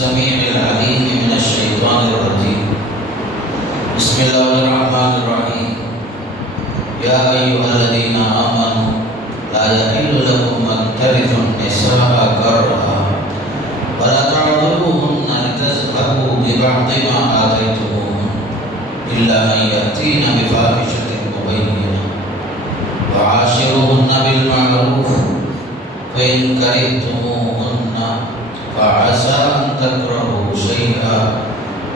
السميع العليم من الشيطان الرجيم. بسم الله الرحمن الرحيم. يا أيها الذين آمنوا لا يحل لكم أن ترثوا النساء كرها ولا تعضلوهن لتذهبوا ببعض ما آتيتموهن إلا أن يأتين بفاحشة مبينة وعاشروهن بالمعروف فإن كرهتموهن فعسى أن تكرهوا شيئا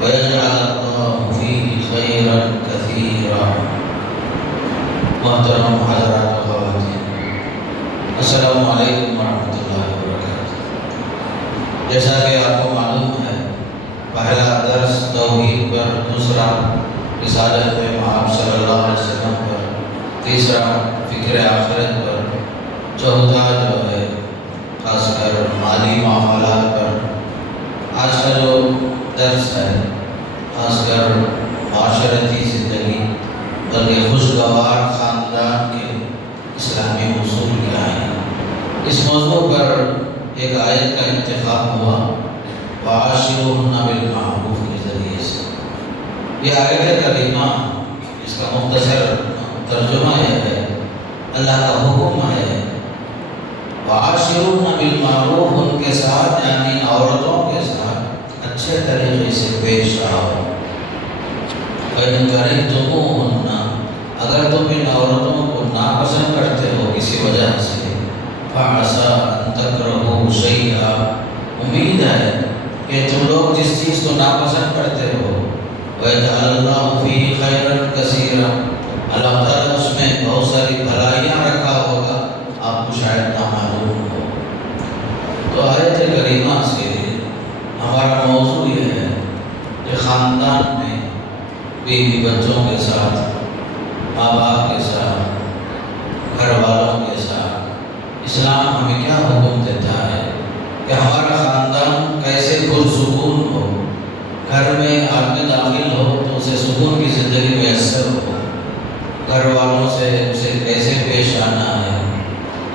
ويجعل الله فيه خيرا كثيرا. محترم حضرات و خواتین، السلام علیکم ورحمۃ اللہ وبرکاتہ۔ جیسا کہ آپ کو معلوم ہے، پہلا درس توحید پر، دوسرا رسالت محمد صلی اللہ علیہ وسلم پر، تیسرا فکر آخرت پر، چوتھا جو ہے خاص کر مالی معاملات پر۔ آج کا جو درس ہے خاص کر معاشرتی زندگی بلکہ خوشگوار خاندان کے اسلامی اصول کیا ہیں، اس موضوع پر ایک آیت کا انتخاب ہوا وعاشروہن بالمعروف کے ذریعے سے۔ یہ آیت کریمہ اس کا مختصر ترجمہ یہ ہے، اللہ کا حکم ہے وعاشروہن بالمعروف، ان کے ساتھ یعنی عورتوں کے ساتھ اچھے طریقے سے پیش آؤ۔ وَإِنْ كَرِهْتُمُوهُنَّ، اگر تم ان عورتوں کو ناپسند کرتے ہو کسی وجہ سے، فَعَسَىٰ أَن تَكْرَهُوا شَيْئًا، امید ہے کہ تم لوگ جس چیز کو ناپسند کرتے ہو وَيَجْعَلَ اللَّهُ فِيهِ خَيْرًا كَثِيرًا، اللہ تعالیٰ اس میں بہت ساری بھلائیاں رکھا ہوگا، آپ کو شاید نامعلوم ہو۔ تو آیت کریمہ سے ہمارا موضوع یہ ہے کہ خاندان میں بیوی بچوں کے ساتھ، ماں باپ کے ساتھ، گھر والوں کے ساتھ اسلام ہمیں کیا حکم دیتا ہے کہ ہمارا خاندان کیسے پرسکون ہو، گھر میں آدمی داخل ہو تو اسے سکون کی زندگی میسر ہو، گھر والوں سے اسے کیسے پیش آنا ہے،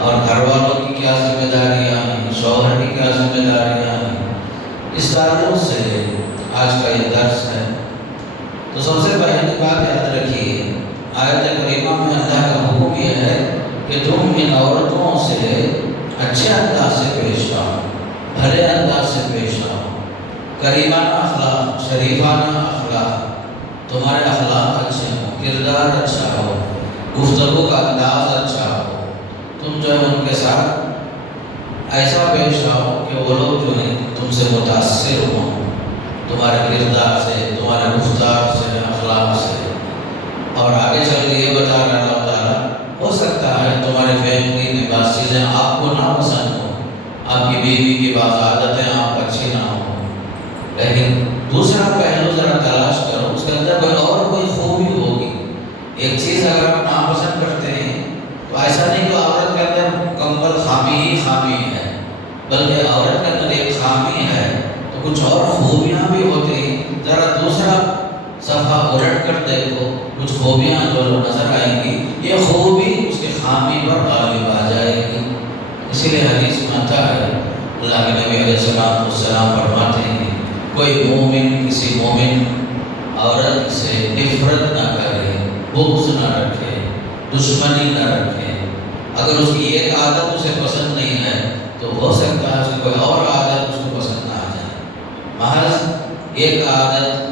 اور گھر والوں کی کیا ذمہ داریاں ہیں، شوہر کی کیا ذمہ داریاں ہیں، اس تعلق سے آج کا یہ درس ہے۔ تو سب سے پہلی بات یاد رکھیے، آیت کریمہ میں اللہ کا حکم یہ ہے کہ تم ان عورتوں سے اچھے انداز سے پیش آؤ، بھلے انداز سے پیش آؤ، کریمانہ اخلاق، شریفانہ اخلاق، تمہارے اخلاق اچھے ہوں، کردار اچھا ہو، گفتگو کا انداز اچھا ہو، تم جو ہے ان کے ساتھ ایسا پیش آؤ کہ وہ لوگ جو ہیں تم سے متاثر ہوں، تمہارے کردار سے، تمہارے گفتار سے، اخلاق سے۔ اور آگے چل کے یہ بتا رہا اللہ تعالیٰ، ہو سکتا ہے تمہاری فیملی میں بعض چیزیں آپ کو ناپسند ہوں، آپ کی بیوی کی بعض عادتیں آپ کو اچھی نہ ہوں، لیکن دوسرا پہلو ذرا تلاش کرو، اس کے اندر کوئی خوبی ہوگی۔ ایک چیز اگر آپ ناپسند کرتے ہیں تو ایسا نہیں کہ عورت کے اندر مکمل خامی ہی خامی ہے، بلکہ عورت کے اندر ایک خامی ہے تو کچھ اور خوبیاں بھی ہوتی ہیں، ذرا دوسرا صفحہ الٹ کر دیکھو، کچھ خوبیاں جو نظر آئیں گی، یہ خوبی اس کی خامی پر غالب آ جائے گی۔ اسی لیے حدیث میں آتا ہے، اللہ کے نبی علیہ السلام فرماتے ہیں کوئی مومن کسی مومن عورت سے نفرت نہ کرے، بغض نہ رکھے، دشمنی نہ رکھے۔ اگر اس کی ایک عادت اسے پسند نہیں ہے تو ہو سکتا ہے اس کی کوئی اور عادت اس کو پسند نہ آ جائے۔ محض ایک عادت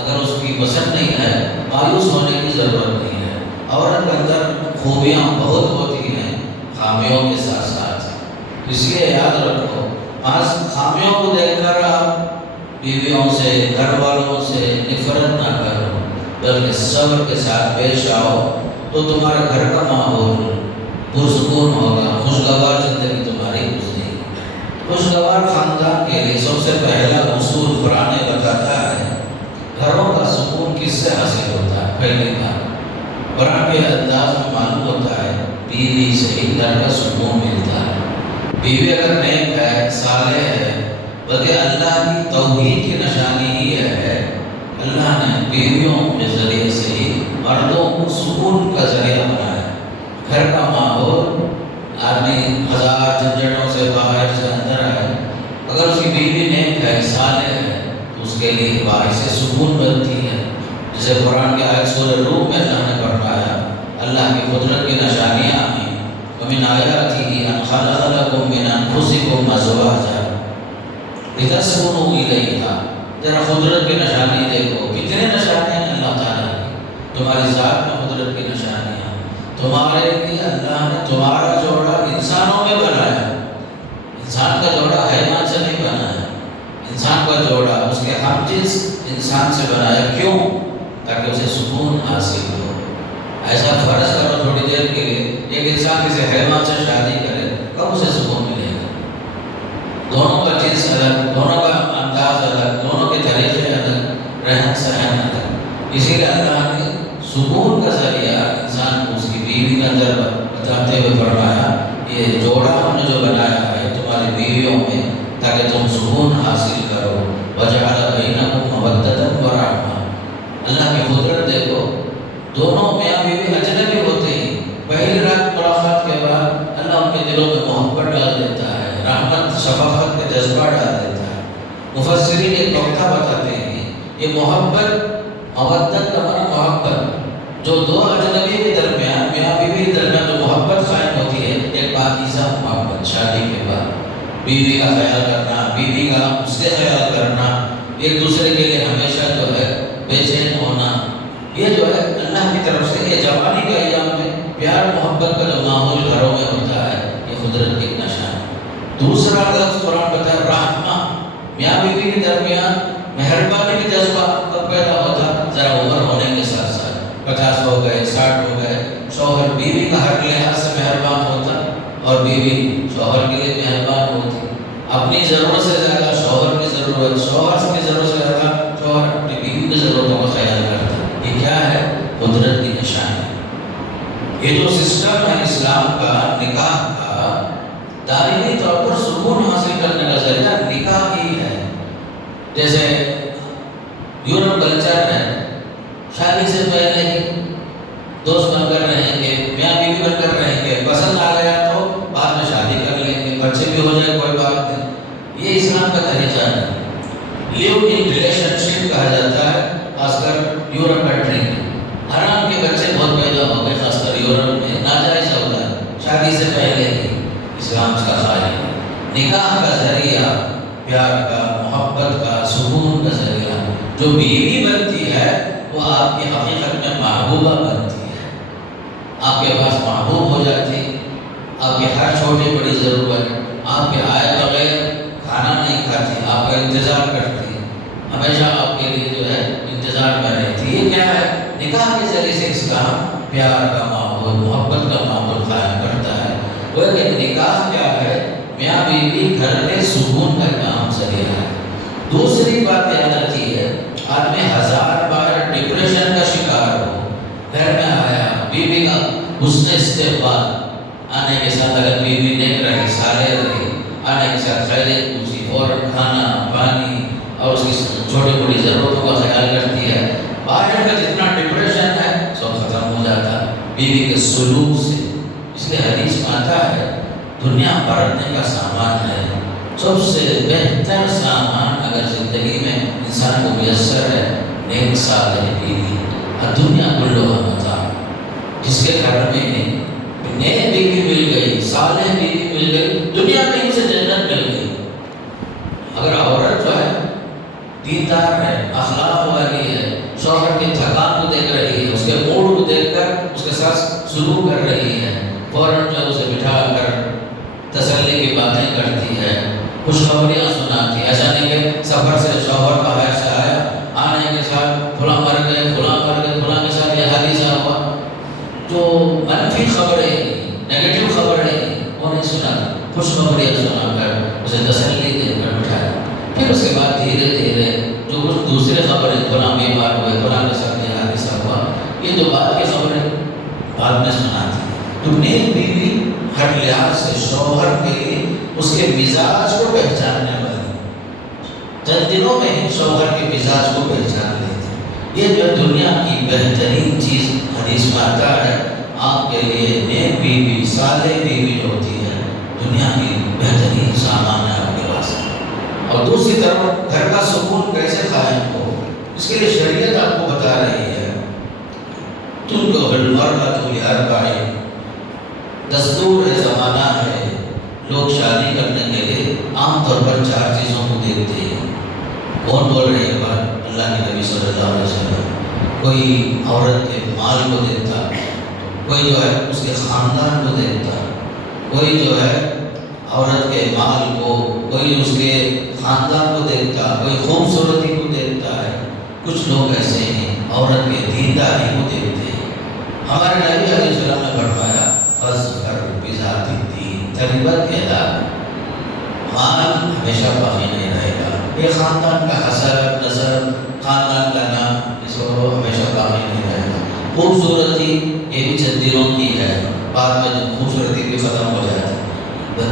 اگر اس کی پسند نہیں ہے، مایوس ہونے کی ضرورت نہیں ہے۔ عورت کے اندر خوبیاں بہت ہوتی ہیں خامیوں کے ساتھ ساتھ، اس لیے یاد رکھو، محض خامیوں کو دیکھ کر آپ بیویوں سے، گھر والوں سے نفرت نہ کرو، بلکہ صبر کے ساتھ پیش آؤ، تو تمہارے گھر کا ماحول پرسکون ہوگا، خوشگوار زندگی تمہاری گزرے گی۔ خوشگوار خاندان کے لیے سب سے پہلا اصول قرآن بتاتا ہے، گھروں کا سکون کس سے حاصل ہوتا ہے؟ پہلی بات قرآن کے انداز میں معلوم ہوتا ہے بیوی سے ہی گھر کا سکون ملتا ہے۔ بیوی اگر نیک ہے، صالح ہے، بلکہ اللہ کی توحید کی نشانی ہی ہے، اللہ نے بیویوں کے ذریعے سے ہی مردوں کو سکون کا ذریعہ بنایا۔ گھر کا ماحول، آدمی ہزار جھنجھٹوں سے باہر سے اندر آئے، اگر اس کی بیوی نیک ہے، صالح ہے تو اس کے لیے باعث سکون بنتی ہے. جیسے قرآن کے آیت سورہ روم میں اللہ نے فرمایا اللہ کی قدرت کی نشانیاں ہیں وَمِنْ آيَاتِهِ أَنْ خَلَقَ لَكُم مِّنْ أَنفُسِكُمْ أَزْوَاجًا لِتَسْكُنُوا إِلَيْهَا. ذرا قدرت کی نشانی دیکھو، کتنے نشانیاں ہیں اللہ تعالیٰ کی. تمہاری ذات میں قدرت کی نشانیاں، تمہارے لیے اللہ نے تمہارا جوڑا انسانوں میں بنایا. انسان کا جوڑا حیوان سے نہیں بنایا، انسان کا جوڑا اس کے ہم جنس انسان سے بنایا. کیوں؟ تاکہ اسے سکون حاصل ہو. ایسا فرض کرو تھوڑی دیر کے لیے ایک انسان کسی حیوان سے شادی کرے، کب اسے سکون ملے گا؟ دونوں کا جنس الگ، دونوں کا انداز الگ، دونوں کے طریقے الگ، رہن سہن الگ. اسی لیے اللہ نے سکون کا ذریعہ انسان کو اس کی بیوی کا اندر بتاتے ہوئے فرمایا یہ جوڑا ہم نے جو بنایا ہے تمہاری بیویوں میں تاکہ تم سکون حاصل کرو. وَجَعَلَ بَيْنَكُمْ مَوَدَّةً وَرَحْمَةً. اللہ کی قدرت دیکھو، دونوں میاں بیوی اجنبی ہوتے ہیں، پہلی رات ملاقات کے بعد اللہ ان کے دلوں میں محبت ڈال دیتا ہے، رحمت شفقت کا جذبہ ڈال دیتا ہے. مفسرین ایک نقطہ بتاتے ہیں یہ محبت مودت کا معنی محبت جو دو اجنبی کے درمیان میاں بیوی کے درمیان جو محبت قائم ہوتی ہے ایک پاکیزہ محبت. شادی کے بعد بیوی کا خیال کرنا، بیوی کا اس سے خیال کرنا، ایک دوسرے کے لیے ہمیشہ جو ہے بے چین ہونا، یہ جو ہے اللہ کی طرف سے یہ جوانی کے ایام میں پیار محبت کا جو ماحول گھروں میں ہوتا ہے یہ قدرت کی نشان ہے. دوسرا لفظ قرآن بتایا رحمہ. میاں بیوی کے درمیان مہربانی کا جذبہ کب پیدا ہوتا؟ ذرا عمر ہونے کے ساتھ ساتھ 50 ہو گئے 60 ہو گئے، شوہر بیوی کا ہر لحاظ سے مہربان ہوتا اور بیوی شوہر کے لیے مہربان ہوتی. اپنی ضرورت سے زیادہ شوہر کی ضرورت، شوہر کی ضرورت سے زیادہ شوہر اپنی بیوی کی ضرورتوں کا خیال کرتا. یہ کیا ہے؟ قدرت کی نشانی. یہ جو سسٹم ہے اسلام کا نکاح کا، دائمی طور پر سکون حاصل کرنے کا ذریعہ نکاح ہی ہے. جیسے یورپ کلچر ہے، شادی سے پہلے ہی دوست بن کر رہیں گے، میاں بیوی بن کر رہیں گے، پسند آ گیا تو بعد میں شادی کر لیں گے، بچے بھی ہو جائے کوئی بات نہیں. یہ اسلام کا طریقہ ہے. لیو ان ریلیشن شپ کہا جاتا ہے خاص کر یورپ کنٹری میں. حرام کے بچے بہت پیدا ہو گئے خاص کر یورپ میں، ناجائز اولاد شادی سے پہلے ہی. اسلام اس کا خالی ہے. نکاح کا ذریعہ پیار کا، محبت کا، سکون کا ذریعہ. جو بیوی بنتی ہے وہ آپ کی حقیقت میں محبوبہ بنتی ہے. آپ کے پاس محبوب ہو جاتی، آپ کی ہر چھوٹی بڑی ضرورت، آپ کے آئے بغیر کھانا نہیں کھاتی، آپ کا انتظار کرتی، ہمیشہ آپ کے لیے جو ہے انتظار میں رہتی. یہ کیا ہے؟ نکاح کے ذریعے سے اسلام پیار کا ماحول، محبت کا ماحول قائم کرتا ہے. وہ کہ نکاح کیا ہے؟ میاں بیوی گھر کے سکون کا کام ذریعہ ہے. دوسری بات یاد رکھیے، آدمی 1000 بار ڈپریشن کا شکار ہو، گھر میں آیا بیوی کا حسن استقبال، آنے کے ساتھ اگر بیوی نیک رہی، صالح رہی، آنے کے ساتھ خیریت پوچھی اور کھانا پانی اور اس کی چھوٹی بڑی ضرورتوں کا خیال کرتی ہے، باہر کا جتنا ڈپریشن ہے سب ختم ہو جاتا بیوی کے سلوک سے. اس لیے حدیث میں آتا ہے دنیا پرتنے کا سامان ہے، سب سے بہتر سامان اگر زندگی میں انسان کو میسر ہے نیک صالح بیوی. دنیا کلھا متاع. جس کے گھر میں نیک بیوی مل گئی، صالح بیوی مل گئی، دنیا میں اسے جنت مل گئی. اگر عورت جو ہے دیندار ہے، اخلاق والی ہے، شوہر کی تھکان کو دیکھ رہی ہے، اس کے موڈ کو دیکھ کر اس کے ساتھ سلوک کر رہی ہے، فوراً جو اسے بٹھا کر تسلی کی باتیں کرتی ہے، خوشخبریاں سناتی ہے. ایسا نہیں کہ سفر سے شوہر باہر سے آیا، آنے کے ساتھ فلاں مر گئے، فلاں مر گئے، فلاں کے ساتھ یہ حادثہ ہوا. جو منفی خبریں، نیگیٹو خبریں وہ نہیں سناتی، خوشخبریاں سنا کر اسے تسلی دے کر بٹھایا. پھر اس کے بعد دھیرے دھیرے جو کچھ دوسرے خبریں، فلاں بیمار ہوئے، فلاں کے ساتھ یہ حادثہ ہوا، یہ جو بات کی خبریں بعد میں سناتی. تو نیک بیوی ہر لحاظ سے شوہر کے لیے اس کے مزاج کو پہچاننے والی، چند دنوں میں ہی شوہر کے مزاج کو پہچان لیتی. یہ جو دنیا کی بہترین چیز حدیث میں آتا ہے، آپ کے لیے نیک بیوی، صالح بیوی جو ہوتی ہے دنیا کی بہترین سامان ہے آپ کے پاس. اور دوسری طرف گھر کا سکون کیسے قائم ہو، اس کے لیے شریعت آپ کو بتا رہی ہے تنکح المرأة لأربع، دستور زمانہ ہے، لوگ شادی کرنے کے لیے عام طور پر 4 چیزوں کو دیکھتے ہیں۔ کون بول رہے ہیں بات؟ اللہ کے نبی صلی اللہ علیہ وسلم۔ کوئی عورت کے مال کو دیکھتا، کوئی جو ہے اس کے خاندان کو دیکھتا، کوئی جو ہے عورت کے مال کو، کوئی اس کے خاندان کو دیکھتا، کوئی خوبصورتی کو دیکھتا ہے، کچھ لوگ ایسے ہیں عورت کے دینداری کو دیکھتے ہیں۔ ہمارے نبی علیہ السلام نے فرمایا فاظفر بذات الدین تربت یداک، مال ہمیشہ باقی نہیں رہے گا، یہ خاندان کا حسب نسب، خاندان کا نام، اس کو ہمیشہ باقی نہیں رہے گا۔ خوبصورتی یہ بھی چند دنوں کی ہے، بعد میں خوبصورتی بھی ختم ہو جاتی ہے۔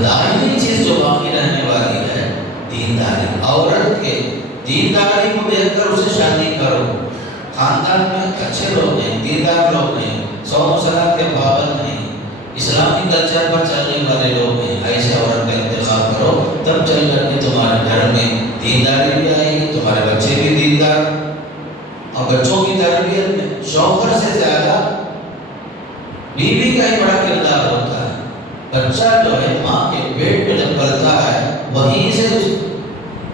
دائمی چیز جو باقی رہنے والی ہے دینداری، عورت کے دینداری کو دیکھ کر اسے شادی کرو۔ خاندان میں اچھے لوگ ہیں، دیندار لوگ ہیں، صوم و صلاۃ کے پابند ہیں، اسلامی کلچر پر چلنے والے لوگ ہیں، ایسے عورت کا انتخاب کرو، تب چل کر کے تمہارے گھر میں دینداری بھی آئے گی، تمہارے بچے بھی دیندار، اور بچوں کی تربیت میں شوہر سے زیادہ بیوی کا ہی بڑا کردار ہوتا ہے۔ بچہ جو ہے ماں کے پیٹ میں جب پلتا ہے وہیں سے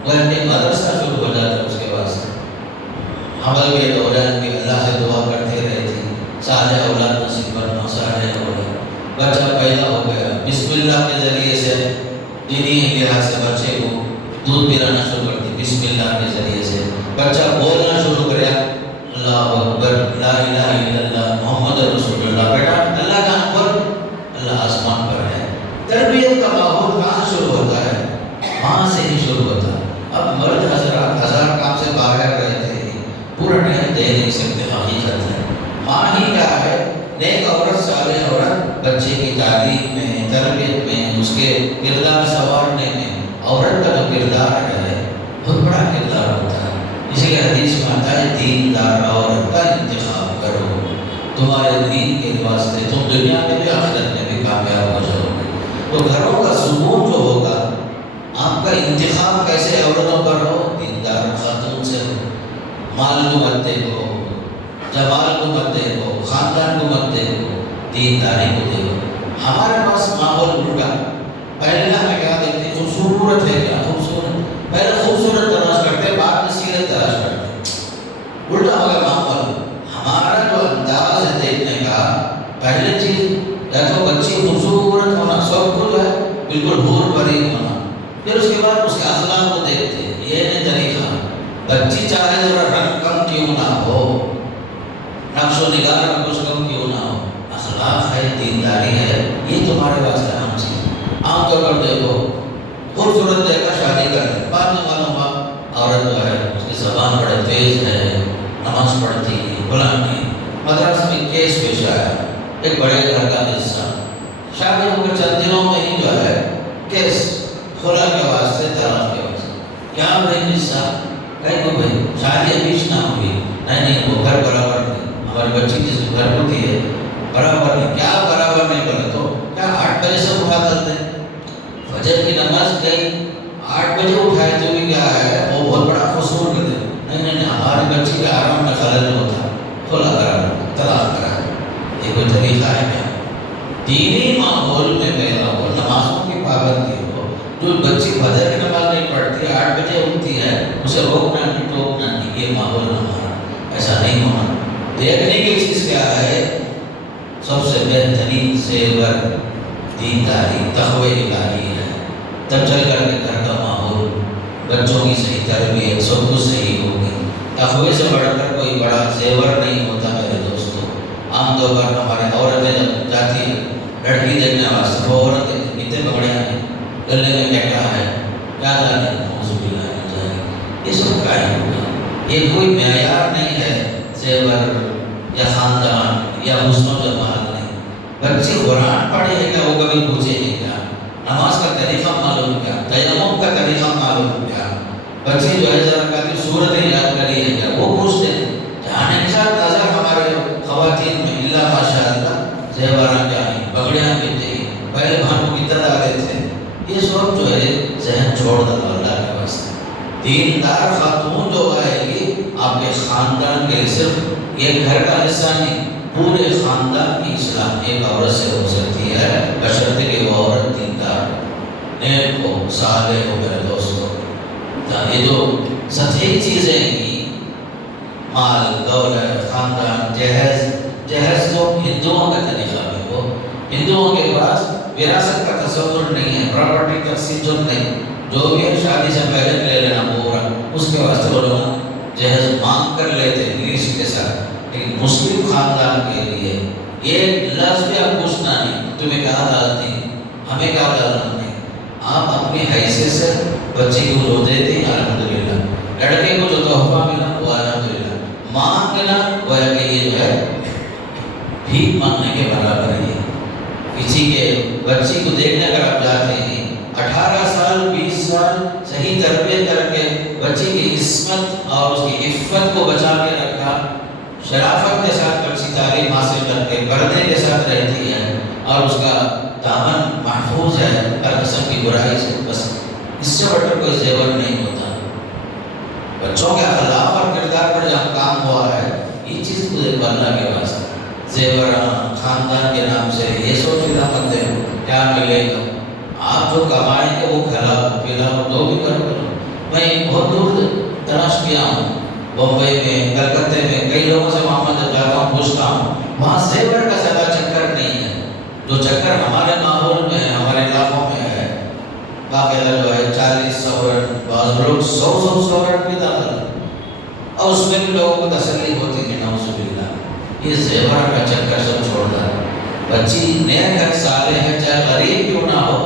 وہ ایک مدرسہ شروع ہو جاتا ہے اس کے واسطے۔ حمل کے دوران بھی اللہ سے دعا کرتے رہے تھے صالح اولاد نصیب فرما، صالح اولاد۔ بچہ پیدا ہو گیا، بسم اللہ کے ذریعے سے دینی لحاظ سے بچے کو دودھ پلانا شروع کر دی، بسم اللہ کے ذریعے سے بچہ بولنا شروع کریا، اللہ اکبر، لا الہ الا اللہ محمد رسول اللہ، بیٹا اللہ کا اکبر، اللہ آسمان پر ہے۔ تربیت کا ماحول کہاں سے شروع ہوتا ہے؟ ماں سے ہی شروع ہوتا ہے۔ اب مرد حضرات ہزار کام سے باہر رہتے ہیں، پورا ٹائم دے نہیں سکتے، حقیقت ہے ماں ہی کیا ہے، نیک عورت، صالح عورت، بچے کی تعلیم میں، تربیت میں، اس کے کردار سنوارنے میں عورت کا جو کردار ہے بہت بڑا کردار ہوتا ہے۔ اسی لیے حدیث میں آتا ہے دیندار عورت کا انتخاب کرو، تمہارے دین کے واسطے تم دنیا میں بھی آخرت میں بھی کامیاب ہو جاؤ گے۔ تو گھروں کا سکون جو ہوگا، آپ کا انتخاب کیسے عورتوں پر ہو، دیندار خاتون سے ہو، مال کو مت دیکھو، جمال کو مت دیکھو، خاندان کو مت دیکھو، دینداری کو دیکھو۔ ہمارے پاس ماحول الٹا، پہلے ہمیں کیا دیکھتے، خوبصورت ہے کیا، خوبصورت، پہلے خوبصورت تلاش کرتے، بعد میں سیرت تلاش کرتے، الٹا ہو گیا ماحول۔ ہمارا جو انداز ہے دیکھنے کا، پہلے چیز یا تو بچی خوبصورت ہونا، سب کو جو ہے بالکل حور پری ہونا، پھر اس کے بعد اس کے اخلاق کو دیکھتے ہیں، یہ نہیں طریقہ۔ بچی چاہے ذرا رنگ کم کیوں نہ ہو، نقش و نگار میں کچھ کم کیوں نہ ہو، اخلاق ہے، دینداری ہے، یہ تمہارے واسطے اہم چیز۔ عام طور پر دیکھو خوبصورت دیکھ کر شادی کر لیں، بعد میں معلوم ہوا عورت جو ہے اس کی زبان بڑے تیز ہے، نماز پڑھتی ہے، فلانی مدرسے میں کیس پیش آیا، ایک بڑے گھر کا حصہ، شادی ہو کر چند دنوں میں ہی جو ہے کیس خلا کے واسطے، طلاق کے واسطے۔ کیا بھائی حصہ کہیں کو بھائی شادی ابھی نہ ہوئی، نہیں وہ گھر برابر نہیں، ہماری بچی جس گھر ہوتی ہے برابر نہیں، کیا برابر نہیں بولے تو کیا 8 بجے سے اٹھا کرتے ہیں، فجر کی نماز گئی 8 بجے اٹھائے تو بھی کیا ہے وہ بہت بڑا قصور کرتے ہیں، نہیں ہماری بچی کے آرام میں خلل نہیں ہوتا، کھلا کرا طلاق کرا، یہ کوئی طریقہ ہے کیا؟ دینی ماحول میں پیدا ہو، نمازوں کی پابندی ہو، جو بچی فجر کی نماز نہیں پڑھتی 8 بجے اٹھتی ہے، اسے روکنا نہیں ٹوکنا نہیں، یہ ماحول ہمارا ایسا نہیں ہونا۔ دیکھنے کی چیز کیا ہے، سب سے بہترین زیور دینداری، تقوی الہی ہے، تب چل کر کے گھر کا ماحول، بچوں کی صحیح تربیت، سب کچھ صحیح ہوگی۔ تقوی سے بڑھ کر کوئی بڑا زیور نہیں ہوتا میرے دوستوں۔ عام طور پر ہمارے عورتیں جب جاتی ہیں لڑکی دیکھنے واسطے، وہ عورت کتنے بگڑے ہیں، گلے میں کیا کیا ہے، کیا جانے، نعوذ باللہ من ذالک، یہ سب کا ہی ہوگا۔ یہ کوئی معیار نہیں ہے زیور یا خاندان یا حسن و جمال نہیں۔ بچی قرآن پڑھے ہے کیا، وہ کبھی پوچھے نہیں کیا، نماز کا طریقہ معلوم کیا، تیمم کا طریقہ معلوم کیا، بچی جو ہے ذرا کبھی صورتیں یاد کری ہے کیا، وہ پوچھتے ہیں۔ جہاں انشاء نظر ہمارے خواتین میں اللہ ماشاء اللہ زیورات کیا ہیں، بگڑیاں کتنے ہیں، پہلے بھانوں کی طرح آ رہے تھے، یہ سب جو ہے ذہن چھوڑ دو اللہ کے واسطے۔ دیندار خاتون جو آئے گی آپ کے خاندان کے لیے صرف یہ گھر کا حصہ نہیں، پورے خاندان کی اصلاح ایک عورت سے ہو سکتی ہے، بشرطے کہ وہ عورت دیندار نیک ہو، صالح ہو میرے دوستوں۔ یہ جو سطحی چیزیں ہیں، مال، دولت، خاندان، جہیز تو ہندوؤں کا طریقہ بھی ہو، ہندوؤں کے پاس وراثت کا تصور نہیں ہے، پراپرٹی تقسیم جو نہیں، جو بھی ہے شادی سے پہلے لے لینا پورا، اس کے واسطے علماء جہیز مانگ کر لیتے ہیں لیسٹ کے ساتھ۔ لیکن مسلم خاندان کے لیے یہ لفظ بھی آپ پوچھنا نہیں تمہیں کیا ڈالتی، ہمیں کیا ڈالنا نہیں، آپ اپنی حیثیت سے بچے کو جو دیتے ہیں الحمدللہ، لڑکے کو جو تحفہ ملا وہ الحمدللہ، مانگنا وہ کہ یہ جو ہے بھیک مانگنے کے برابر ہے۔ کسی کے بچی کو دیکھنے اگر آپ جاتے ہیں 18 سال 20 سال صحیح تربیت کر کے بچی کی عصمت اور اس کی عفت کو بچا کے رکھا، شرافت کے ساتھ بچی تعلیم حاصل کر کے پردے کے ساتھ رہتی ہے اور اس کا دامن محفوظ ہے ہر قسم کی برائی سے، بس اس سے بڑھ کر کوئی زیور نہیں ہوتا۔ بچوں کے اخلاق اور کردار پر جہاں کام ہوا ہے، یہ چیز کو دیکھو اللہ کے واسطے، زیور خاندان کے نام سے یہ سوچ کے مت دے کیا ملے گا، آپ جو کمائیں گے وہ کھلاؤ پلاؤ جو بھی کرو۔ میں بہت دور تلاش کیا ہوں، بمبئی میں، کلکتے میں، کئی لوگوں سے وہاں جب جاتا ہوں پوچھتا ہوں، وہاں زیور کا زیادہ چکر نہیں ہے، جو چکر ہمارے ماحول میں ہے، ہمارے علاقوں میں ہے، باقاعدہ جو ہے 40 سورن، بعض لوگ 100 سورن بھی داخل ہے، اور اس میں بھی لوگوں کو تسلی ہوتی ہے نعوذ باللہ۔ یہ زیور کا چکر سب چھوڑ دیں، بچی نیک ہے، صالح ہے، چاہے غریب کیوں نہ ہو،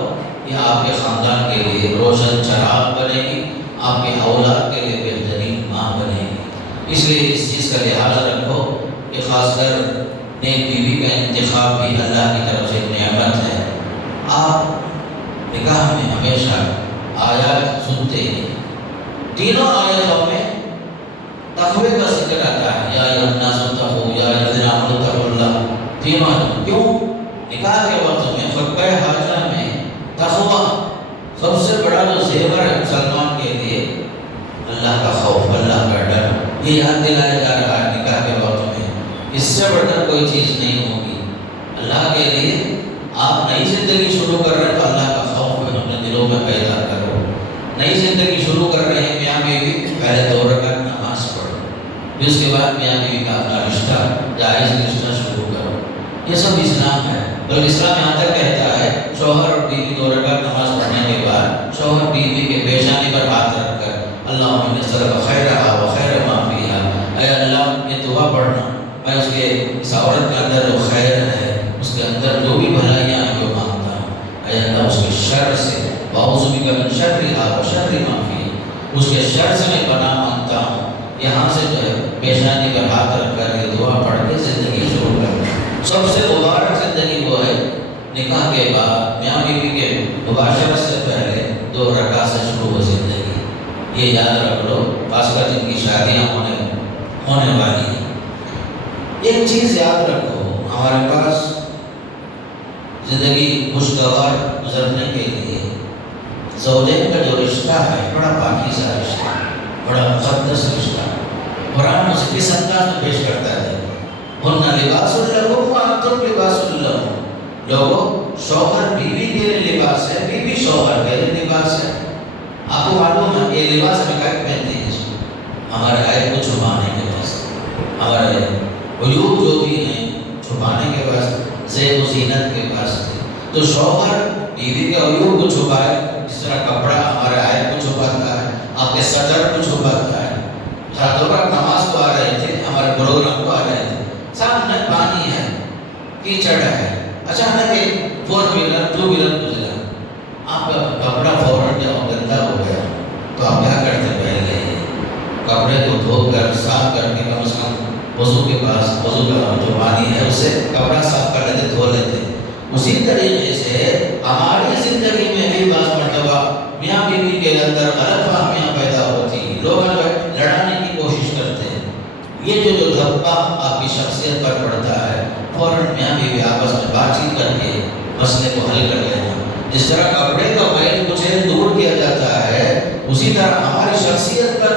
یہ آپ کے خاندان کے لیے روشن چراغ بنے گی، آپ کے اولاد کے لیے بہترین ماں بنے گی۔ اس لیے اس چیز کا لحاظ رکھو کہ خاص کر نیک بیوی کا انتخاب بھی اللہ کی طرف سے نعمت ہے۔ آپ نکاح میں ہمیشہ آیات سنتے ہیں، تینوں آیتوں میں تقوی کا ذکر آتا ہے، یا ایھا الناس اتقوا یا ایھا الذین آمنوا اتقوا اللہ، تینوں کیوں؟ نکاح کے وقت میں خطبہ حاجہ میں تقوی سب سے بڑا جو زیور ہے مسلمان کے لیے، اللہ کا خوف، اللہ کا ڈر، یہ یاد دلایا جا رہا ہے نکاح کے وقت میں۔ اس سے بڑھ کر کوئی چیز نہیں ہوگی اللہ کے لیے۔ آپ نئی زندگی شروع کر رہے ہیں تو اللہ کا خوف اپنے دلوں میں پیدا کرو۔ نئی زندگی شروع کر رہے ہیں میاں بیوی، پہلے 2 رکعت نماز پڑھو، پھر اس کے بعد میاں بیوی کا اپنا رشتہ، جائز رشتہ شروع کرو۔ یہ سب اسلام ہے، بلکہ اسلام یہاں تک کہتا ہے شوہر اور بیوی 2 رکعت نماز پڑھنے کے بعد شوہر بیوی کے پیشانی پر ہاتھ رکھ کر اللہم انی اسألک خیرہا و خیر ما فیہا، اے اللہ یہ دعا پڑھنا، میں اس کے اس عورت کے اندر جو خیر ہے، اس کے اندر جو بھی بھلائیاں ہیں وہ مانگتا ہوں، اے اللہ اس کے شر سے، واعوذ بک من شرہا و شر ما فیہا، اس کے شر سے میں پناہ مانگتا ہوں۔ یہاں سے جو ہے پیشانی پر ہاتھ رکھ کر یہ دعا پڑھ کے زندگی شروع کرنا۔ سب سے مبارک زندگی وہ ہے نکاح کے بعد میاں بیوی کے مباشرت سے پہلے 2 رکعت سے شروع ہو زندگی۔ یہ یاد رکھ لو، خاص کر جن کی شادیاں ہونے والی ہیں۔ ایک چیز یاد رکھو، ہمارے پاس زندگی خوشگوار گزرنے کے لیے زوجین کا جو رشتہ ہے بڑا پاکیزہ رشتہ، بڑا مقدس رشتہ۔ قرآن اسے کس انداز میں پیش کرتا ہے؟ ہن لباس لکم وانتم لباس لہم، لوگوں شوہر بیوی کے لیے لباس ہے، بیوی شوہر کے لیے لباس ہے۔ آپ کو معلوم ہے یہ لباس ہمیں کیا پہنتے ہیں؟ اس کو ہمارے عیب کو چھپانے کے واسطے، ہمارے عیوب جو بھی ہیں چھپانے کے واسطے، زیب و زینت کے واسطے۔ تو شوہر بیوی کے عیوب کو چھپائے، جس طرح کپڑا ہمارے عیب کو چھپاتا ہے، آپ کے سطر کو چھپاتا ہے۔ دورہ نماز کو آ رہے تھے، ہمارے پروگرام کو آ رہے تھے، سامنے پانی ہے، کیچڑ ہے، اچانک ایک 4 ویلر 2 ویلر گزرا، آپ کا کپڑا فوراً جب گندا ہو گیا تو آپ کیا کرتے؟ پہلے کپڑے کو دھو کر صاف کر کے کم از کم وضو کے پاس وضو کا جو پانی ہے اس سے کپڑا صاف کر لیتے، دھو لیتے۔ اسی طریقے سے ہماری زندگی میں بھی بعض مرتبہ میاں بیوی کے اندر غلط فہمیاں پیدا ہوتی ہیں، لوگ لڑانے کی کوشش کرتے ہیں۔ یہ جو دھبا آپ کی شخصیت پر پڑتا ہے، فوراً میاں بیوی آپس میں بات چیت کر کے مسئلے کو حل کر لینا۔ جس طرح کپڑے کا میل کچھ دور کیا جاتا ہے، اسی طرح ہماری شخصیت کا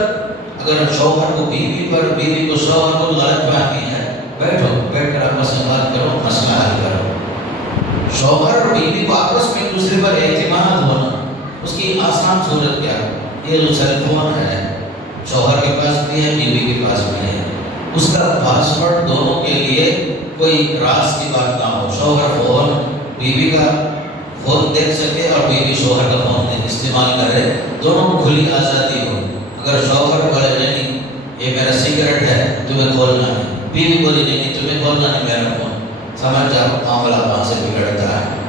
اگر شوہر کو بیوی پر، بیوی کو شوہر کو غلط فہمی ہے، بیٹھ کر آپس میں بات کرو، مسئلہ حل کرو۔ شوہر اور بیوی کو آپس میں ایک دوسرے پر اعتماد ہونا، اس کی آسان صورت کیا؟ یہ جو سیل فون ہے، شوہر کے پاس بھی ہے، بیوی کے پاس بھی ہے، اس کا پاسورڈ دونوں کے لیے کوئی راز کی بات نہ ہو۔ شوہر فون بیوی کا فون دیکھ سکے اور بیوی شوہر کا فون استعمال کرے، دونوں کو کھلی آزادی ہو۔ اگر شوہر بولے نہیں یہ میرا سیکرٹ ہے، تمہیں کھولنا ہے، بیوی بولی نہیں تمہیں کھولنا نہیں میرا فون، سمجھ جاؤ معاملہ وہاں سے بگڑتا ہے۔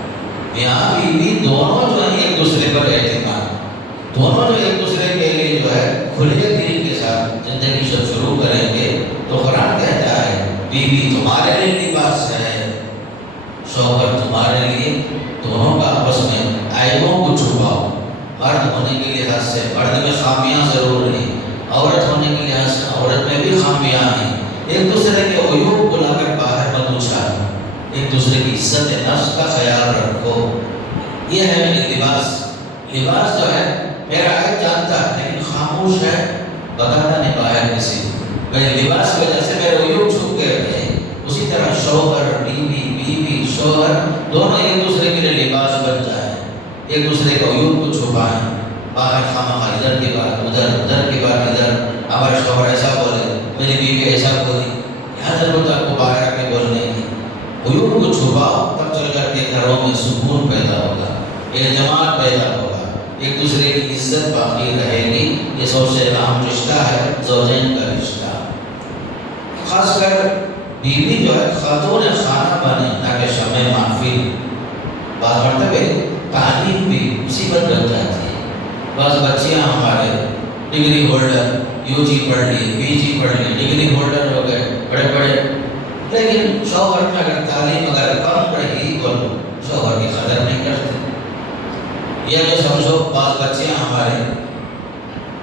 یہاں بیوی دونوں جو ہیں ایک دوسرے پر اعتماد، دونوں جو ایک دوسرے کے لیے جو ہے کھلے دل کے ساتھ زندگی شروع کریں گے تو قرآن کہتا ہے بیوی تمہارے لیے لباس ہے، شوہر تمہارے لیے، دونوں کا آپس میں عیبوں کو چھپاؤ۔ مرد ہونے کے لحاظ سے مرد میں خامیاں ضرور نہیں، عورت ہونے کے لحاظ سے عورت میں بھی خامیاں ہیں، ایک دوسرے کے عیوب کو لا کر باہر مت اچھالو، ایک دوسرے کی عزت نفس کا خیال رکھو۔ یہ ہے میری لباس۔ لباس جو ہے میرا عیب جانتا ہے لیکن خاموش ہے، بتانا نہیں باہر کسی کو، میرے لباس کی وجہ سے میرے عیوب چھپ گئے ہیں۔ اسی طرح شوہر بیوی، بیوی شوہر، دونوں ایک دوسرے کے لیے لباس بن جائیں، ایک دوسرے کے عیوب کو چھپائیں، باہر خامخواہ ادھر کی بات ادھر، ادھر کی بات ادھر، ہمارا شوہر ایسا بولے، میری بیوی ایسا بولی، یہاں ضرورت ہے آپ کو باہر آ کے بولنے کی۔ عیوب کو چھپاؤ، تب چل کر کے گھروں میں سکون پیدا ہوگا، اعتماد پیدا ہوگا، ایک دوسرے کی عزت باقی رہے گی۔ یہ سب سے اہم رشتہ ہے زوجین کا رشتہ۔ خاص کر بیوی جو ہے خاتون خانہ بنے نہ کہ شمع محفل۔ بعض مرتبہ تعلیم بھی مصیبت بن جاتی ہے۔ بعض بچیاں ہمارے ڈگری ہولڈر، یو جی پڑھ لی، پی جی پڑھ لی، ڈگری ہولڈر ہو گئے بڑے بڑے، لیکن شوہر میں اگر تعلیم اگر کم رہی تو شوہر کی قدر نہیں کرتے۔ یہ جو سمجھو بعض بچیاں ہمارے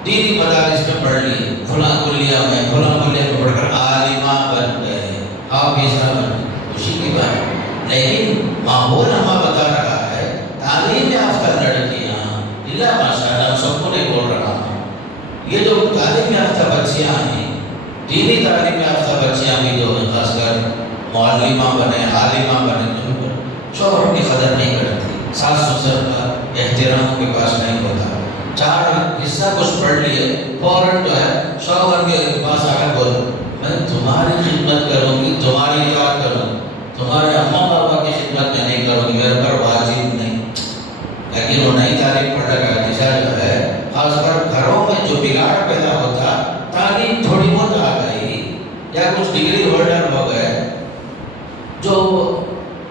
دینی مدارس میں پڑھ لی، فلاں کلیہ میں فلاں کلیہ میں پڑھ کر عالمہ بن گئے، حافظہ بن گئے، خوشی کی بات ہے، لیکن ماحول ہمیں بتا رہا ہے تعلیم یافتہ لڑکیاں، اللہ ماشاء اللہ سب کو نہیں بول رہا ہوں، یہ جو تعلیم یافتہ بچیاں ہیں، دینی تعلیم یافتہ بچیاں بھی جو ہیں خاص کر معلمہ بنے، عالمہ بنے، شوہر کی قدر نہیں کرتی، ساس سسر کا احترام کے پاس نہیں ہوتا، چار حصہ کچھ پڑھ لیے فوراً جو ہے شوہر کے پاس آ کر بولو میں تمہاری خدمت کروں گی، تمہاری اطاعت کروں گی، تمہارے اماں بابا کی خدمت میں نہیں کروں گی، میرے پر واجب نہیں۔ لیکن وہ نئی تعلیم پڑھ رہا نشا جو ہے خاص کر گھروں میں جو بگاڑ پیدا ہوتا، تعلیم تھوڑی بہت آ گئی یا کچھ ڈگری ہولڈر ہو گئے جو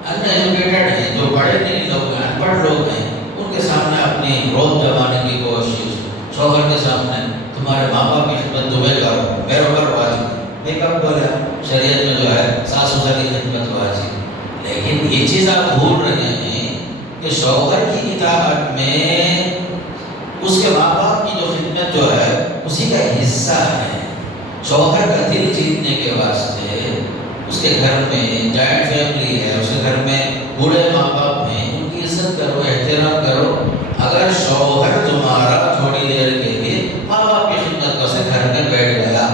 ان ایجوکیٹڈ ہیں، جو پڑھے نہیں لوگ ہیں، ان پڑھ لوگ ہیں، ان کے سامنے اپنی روب جمانے کی کوشش، شوہر کے سامنے تمہارے ماں باپ کی خدمت تمہیں کرو، میرے اوپر واجب، میں کب بولا شریعت میں جو ہے ساس سسر کی خدمت واجب، لیکن یہ چیز آپ بھول رہے ہیں کہ شوہر کی اطاعت میں اس کے ماں باپ کی جو خدمت جو ہے اسی کا حصہ ہے۔ شوہر کا دل جیتنے کے واسطے اس کے گھر میں جوائنٹ فیملی ہے، اس کے گھر میں بوڑھے ماں باپ ہیں، ان کی عزت کرو، احترام کرو۔ اگر شوہر تمہارا تھوڑی دیر کے لیے ماں باپ کی خدمت سے گھر میں بیٹھ گیا،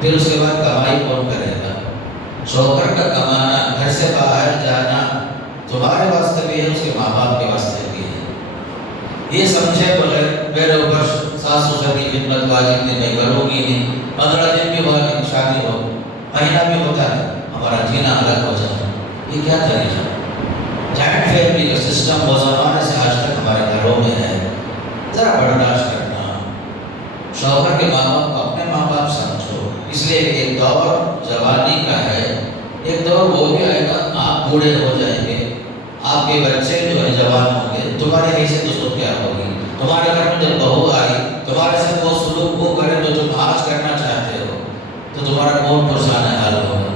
پھر اس کے بعد کمائی کون کرے گا؟ شوہر کا کمانا، گھر سے باہر جانا تمہارے واسطے بھی ہے، اس کے ماں باپ کے واسطے بھی ہے۔ یہ سمجھے بغیر میرے اوپر ساس سسر کی خدمت واجب نہیں، میں کروں گی نہیں، 15 دن بھی ہوا نہیں، شادی ہو، مہینہ بھی ہوتا ہے، ہمارا جینا الگ ہو جاتا ہے۔ یہ کیا طریقہ؟ جوائنٹ فیملی کا سسٹم وہ زمانے سے آج تک ہمارے گھروں میں ہے۔ ذرا برداشت کرنا، شوہر کے ماں باپ کو اپنے ماں باپ سمجھو، اس لیے ایک دور جوانی کا ہے، ایک دور وہ بھی آئے گا آپ بوڑھے ہو جائیں گے، آپ کے بچے جو ہے جوان ہوں گے، تمہاری حیثیت اس کو کیا ہوگی؟ تمہارے گھر میں جب بہو آئی تمہارے ساتھ وہ سلوک وہ کرے جو تم آج کرنا چاہتے ہو تو تمہارا کون پرسانہ حال ہوگا؟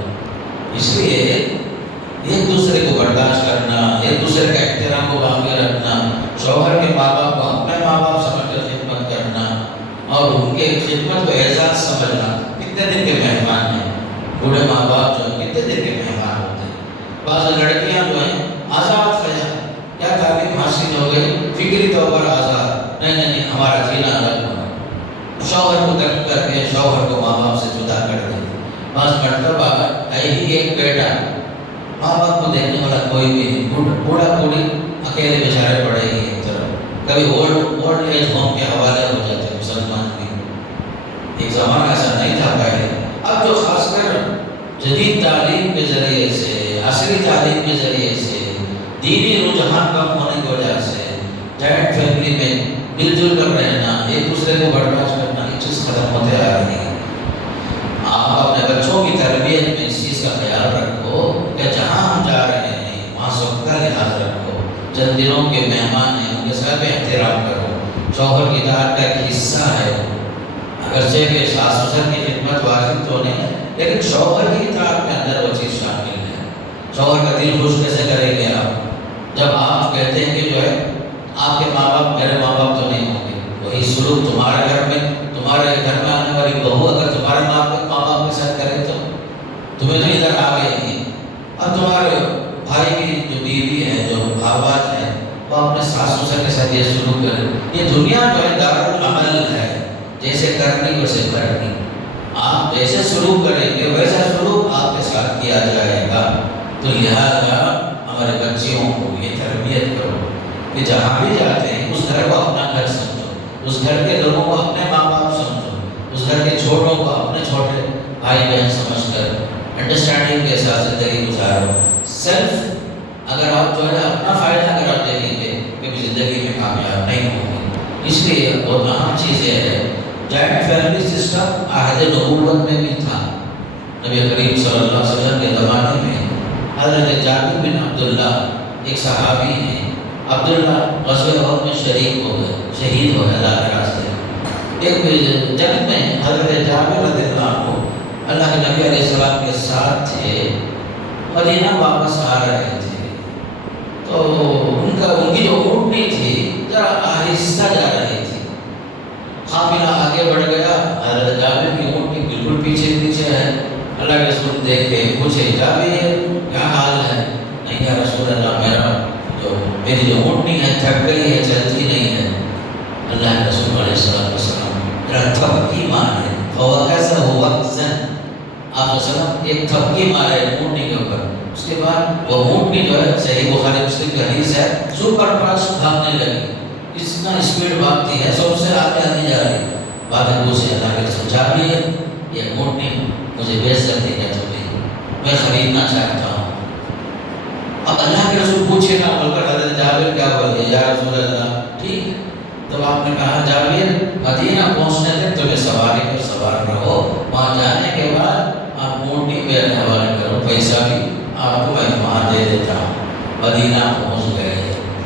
اس لیے ایک دوسرے کو برداشت کرنا، ایک دوسرے کا احترام کو باقی رکھنا، شوہر کے ماں باپ کو اپنے ماں باپ سمجھ کر خدمت کرنا اور ان کے خدمت کو اعزاز سمجھنا۔ کتنے دن کے مہمان ہیں بوڑھے ماں باپ جو ہیں، کتنے دن کے مہمان ہوتے ہیں۔ بعض لڑکیاں جو ہیں آزاد خیال، کیا تعلیم حاصل ہو گئی، فکری طور پر آزاد، نہیں ہمارا جینا الگ ہوگا، شوہر کو تنگ کر کے شوہر کو ماں باپ سے جدا کر دے. بعض مرتبہ ہے ہی ایک بیٹا، ماں باپ کو دیکھنے والا کوئی بھی نہیں، بوڑھا بوڑھی اکیلے بیچارے پڑے ہی ایک طرف. کبھی اولڈ ایج ہوم کے حوالے ہو جاتے مسلمان بھی. ایک زمانہ ایسا نہیں تھا پہلے. اب جو خاص کر جدید تعلیم کے ذریعے سے، عصری تعلیم کے ذریعے سے، دینی رجحان کم ہونے کی وجہ سے جوائنٹ فیملی میں مل جل کر رہنا، ایک دوسرے کو برداشت کرنا، یہ چیز ختم ہوتے آ رہی ہے. آپ اپنے بچوں کی تربیت میں اس چیز کا خیال رکھو کہ جہاں ہم جا رہے ہیں وہاں سب کا لحاظ رکھو. چند دنوں کے مہمان ہیں، ان کے ساتھ احترام کرو. شوہر کی اطاعت کا ایک حصہ ہے، اگرچہ کہ ساس سسر کی خدمت واجب تو نہیں، لیکن شوہر کی اطاعت کے اندر وہ چیز شامل ہے. شوہر کا دل خوش کیسے کریں گے آپ جب آپ کہتے ہیں کہ جو ہے آپ کے ماں باپ میرے ماں باپ تو نہیں ہوں گے. وہی سلوک تمہارے گھر میں آنے والی بہو اگر تمہارے ماں باپ کے ساتھ کرے تو تمہیں تو ادھر آ گئے ہیں. اور تمہارے بھائی کی جو بیوی ہے، جو بھاوات ہے، وہ اپنے ساس سسر کے ساتھ یہ سلوک کرے. یہ دنیا جو ہے دارالعمل ہے، جیسے کرنی ویسے کرنی. آپ جیسے سلوک کریں گے ویسا سلوک آپ کے ساتھ کیا جائے گا. تو لہٰذا ہمارے بچیوں کو یہ تربیت کرو کہ جہاں بھی جاتے ہیں اس گھر کو اپنا گھر سمجھو، اس گھر کے لوگوں کو اپنے ماں باپ سمجھو، اس گھر کے چھوٹوں کو اپنے چھوٹے بھائی بہن سمجھ کر انڈرسٹینڈنگ کے ساتھ زندگی گزارو. صرف اگر آپ جو ہے اپنا فائدہ اگر آپ دیکھیں گے کہ زندگی میں کامیاب نہیں ہوں گے. اس لیے بہت اہم چیز یہ ہے، جوائنٹ فیملی سسٹم عہد نبوت میں بھی تھا. نبی کریم صلی اللہ علیہ وسلم کے زمانے میں حضرت جابر بن عبداللہ ایک صحابی ہیں. عبداللہ غزوہ احد میں شریک ہو گئے، شہید ہو گئے اللہ کے راستے. ایک جنگ میں حضرت جابر رضی اللہ عنہ اللہ کے نبی علیہ السلام کے ساتھ تھے، مدینہ واپس آ رہے تھے. تو ان کی جو اونٹنی تھی ذرا آہستہ جا رہی تھی. قافلہ آگے بڑھ گیا، حضرت جابر کی اونٹنی بالکل پیچھے ہے. اللہ کے رسول دیکھے پوچھے جابر کیا حال ہے؟ نہیں یا رسول اللہ میری جو اونٹنی ہے تھک گئی ہے، چلتی نہیں ہے. اللہ کے رسول علیہ السلام میرا تھپکی مارے ہوا کیسا ہوا زن، آپ وسلم ایک تھپکی مارے اونٹنی کے اوپر. اس کے بعد وہ اونٹنی جو ہے صحیح بخاری مسلم کی حدیث ہے سپر فاسٹ بھاگنے لگی. اتنا اسپیڈ بھاگتی ہے، سب سے آگے آنے جا رہی. بعد میں پوچھے اللہ کے رسول جابر یہ اونٹنی مجھے بیچ سکتی ہے تمہیں، میں خریدنا چاہتا ہوں. اب اللہ کے رسول پوچھے نا بول کر حضرت جابر کیا بولے یا رسول اللہ ٹھیک ہے. تب آپ نے کہا جابر مدینہ پہنچنے تک تمہیں سواری پر سوار رہو، وہاں جانے کے بعد آپ اونٹنی میرے حوالے کرو، پیسہ بھی آپ کو میں وہاں دے دیتا ہوں. مدینہ پہنچ گئے.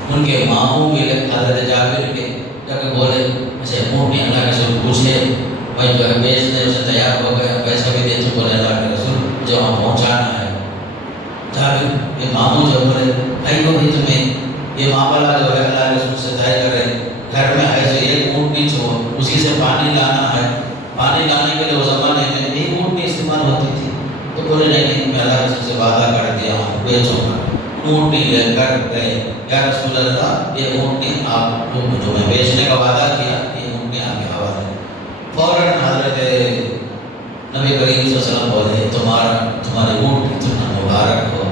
ان کے ماموں بھی حضرت جابر کے جا کے بولے اچھا اونٹنی اللہ کے رسول پوچھے میں جو ہے بیچنے اسے تیار ہو گیا، پیسہ بھی دے تو بولے اللہ کے رسول جو وہاں پہنچانا ہے. جابر یہ ماموں جو بولے بھائی کو بھی تمہیں یہ معاملہ جو ہے اللہ کے رسول سے طے کرے، گھر میں ایسے ایک اونٹنی چھو اسی سے پانی لانا ہے. پانی لانے کے لیے اس زمانے میں ایک اونٹنی استعمال ہوتی تھی. تو بولے نہیں میں اللہ کے رسول سے وعدہ کر دیا ہوں بیچوں گا. اونٹنی لے کر گئے، یا رسول اللہ یہ اونٹنی آپ کو جو میں بیچنے کا وعدہ کیا یہ اونٹنی آپ کے حوالے. فوراً حضرت نبی کریم صلی اللہ علیہ وسلم بولے تمہاری اونٹنی تمہیں مبارک ہو.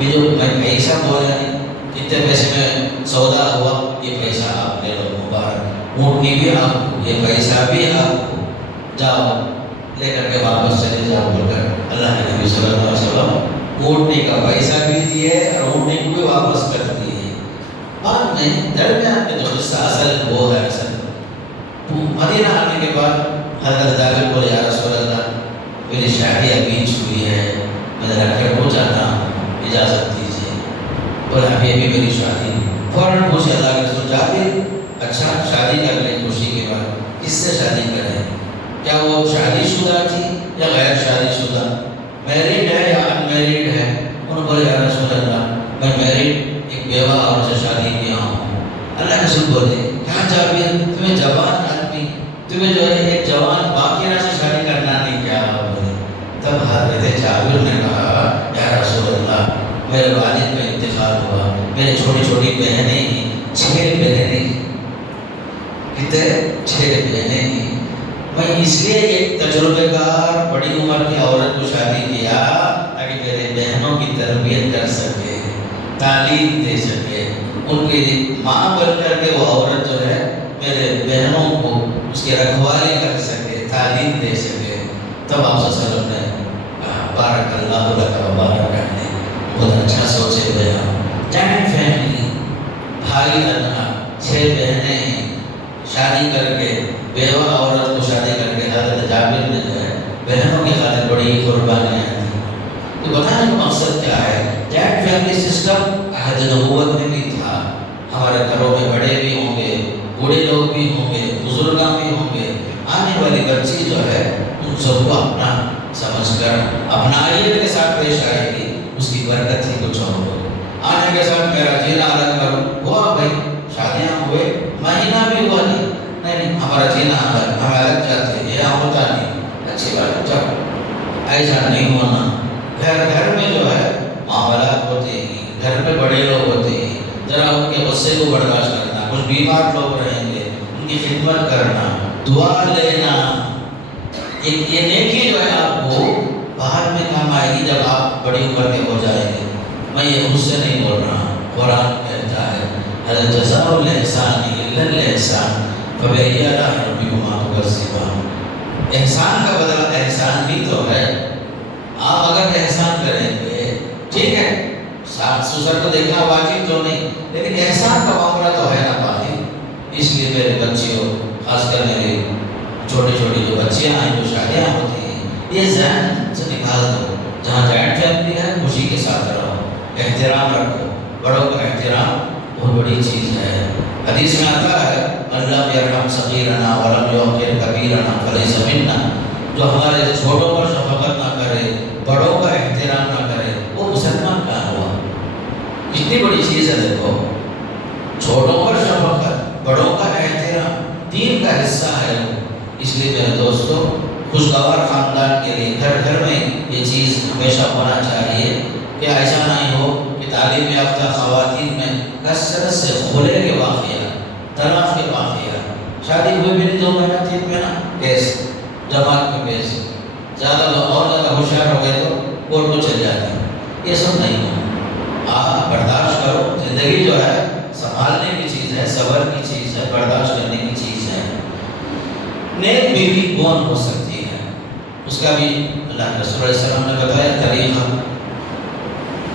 یہ جو میں پیسہ بولے کتنے پیسے میں سودا ہوا یہ پیسہ آپ لے لو مبارک. اونٹنی بھی آپ کو، یہ پیسہ بھی آپ کو، جاؤ لے کر کے واپس چلے جاؤ بول کر اللہ کے نبی صلی اللہ علیہ وسلم اونٹنی کا پیسہ بھی دیے اور اونٹنی کو بھی واپس کر دیے. بعد میں درمیان میں جو قصہ اصل وہ ہے اصل مدینہ آنے کے بعد حضرت جابر بولے یا رسول اللہ میری شادی ابھی ہوئی ہے، میں ذرا گھر ہو جاتا ہوں، اجازت دیجیے. بولے ابھی میری شادی. فوراً پوچھے اللہ کے رسول جابر اچھا شادی کر لیں خوشی کے بعد، کس سے شادی کریں؟ کیا وہ شادی شدہ تھی یا غیر شادی شدہ، میرڈ ہے یا ان میرڈ ہے؟ انہوں نے بولے یا رسول اللہ میں میرڈ ایک بیوہ اور سے شادی کیا ہوں. اللہ کے رسول بولے کیا جابر تمہیں جوان آدمی، تمہیں جو ہے ایک جوان باقیرہ سے شادی کرنا نہیں کیا؟ بولے. تب حضرت جابر نے کہا یا رسول اللہ میرے والد کا انتقال ہوا، میرے چھوٹی چھوٹی بہنیں ہیں، 6 بہنیں ہیں. کتنے؟ 6 بہنیں ہیں. میں اس لیے ایک تجربے کار بڑی عمر کی عورت کو شادی کیا تاکہ میرے بہنوں کی تربیت کر سکے، تعلیم دے سکے، ان کی ماں بن کر کے وہ عورت جو ہے میرے بہنوں کو اس کی رکھوالی کر سکے، تعلیم دے سکے۔ تب آپ صلی اللہ علیہ وسلم نے بارک اللہ لک و بارک علیک، بہت اچھا سوچے ہوئے آپ۔ جوائنٹ فیملی، بھائی تنہا، 6 بہنیں ہیں، شادی کر کے بیوہ عورت کو شادی کر کے حضرت جابر نے جو ہے بہنوں کی خاطر بڑی قربانیاں دی۔ تو بتانے کا مقصد کیا ہے؟ جوائنٹ فیملی سسٹم عہد نبوت میں بھی تھا۔ ہمارے گھروں میں بڑے بھی ہوں گے، بوڑھے لوگ بھی ہوں گے، بزرگاں بھی ہوں گے، آنے والی بچی جو ہے ان سب کو اپنا سمجھ کر اپنائیت کے ساتھ پیش آئے گی، اس کی برکت ہی کچھ اور ہو۔ آنے کے ساتھ میرا جینا الگ کرو، ہوا بھائی شادیاں ہوئے، مہینہ بھی ہوا نہیں ہمارا جینا الگ، ہم الگ جاتے ہیں، یہ ہوتا نہیں، اچھی بات جب ایسا نہیں ہونا۔ گھر میں جو ہے معاملات ہوتے ہیں، گھر میں بڑے لوگ ہوتے ہیں، ذرا ان کے غصے کو برداشت کرنا، کچھ بیمار لوگ رہیں گے ان کی خدمت کرنا، دعا لینا، ایک یہ نیکی جو ہے آپ کو بعد میں کام آئے گی جب آپ بڑی عمر کے ہو جائیں گے۔ میں یہ خود سے نہیں بول رہا ہوں، قرآن کہتا ہے هل جزاء الإحسان إلا الإحسان فبأي آلاء ربكما تكذبان۔ احسان کا بدلہ احسان ہی تو ہے۔ آپ اگر احسان کریں گے ٹھیک ہے، ساس سسر کو دیکھنا واجب تو نہیں، لیکن احسان کا معاملہ تو ہے نا باقی۔ اس لیے میرے بچیوں، خاص کر میری چھوٹی چھوٹی جو بچیاں ہیں جو شادیاں ہوتی ہیں، یہ ذہن سے نکال دو، جہاں جوائنٹ فیملی ہے خوشی کے ساتھ رہو، احترام رکھو، بڑوں کا احترام بہت بڑی چیز ہے۔ حدیث میں آتا ہے من لم یرحم صغیرنا ولم یوقر کبیرنا فلیس منا، جو ہمارے چھوٹوں پر شفقت نہ کرے، بڑوں کا احترام نہ کرے، وہ مسلمان کہاں ہوا؟ کتنی بڑی چیز ہے، دیکھو چھوٹوں پر شفقت، بڑوں کا احترام دین کا حصہ ہے۔ اس لیے میرے دوستو، خوشگوار خاندان کے لیے گھر میں یہ چیز ہمیشہ ہونا چاہیے کہ ایسا نہیں ہو کہ تعلیم یافتہ خواتین میں کثرت سے خلے کے واقعات، طلاق کے واقعات، شادی ہوئے بھی نہیں 2 مہینہ 3 مہینہ کیس، جماعت میں کیس، زیادہ اور زیادہ ہوشیار ہو گئے تو کورٹ کو چل جاتے ہیں۔ یہ سب نہیں ہو، آپ برداشت کرو، زندگی جو ہے سنبھالنے کی چیز ہے، صبر کی چیز ہے، برداشت کرنے کی چیز ہے۔ نیک بیوی کون ہو سکتی ہے، اس کا بھی اللہ کے رسول علیہ السلام نے بتایا طریقہ،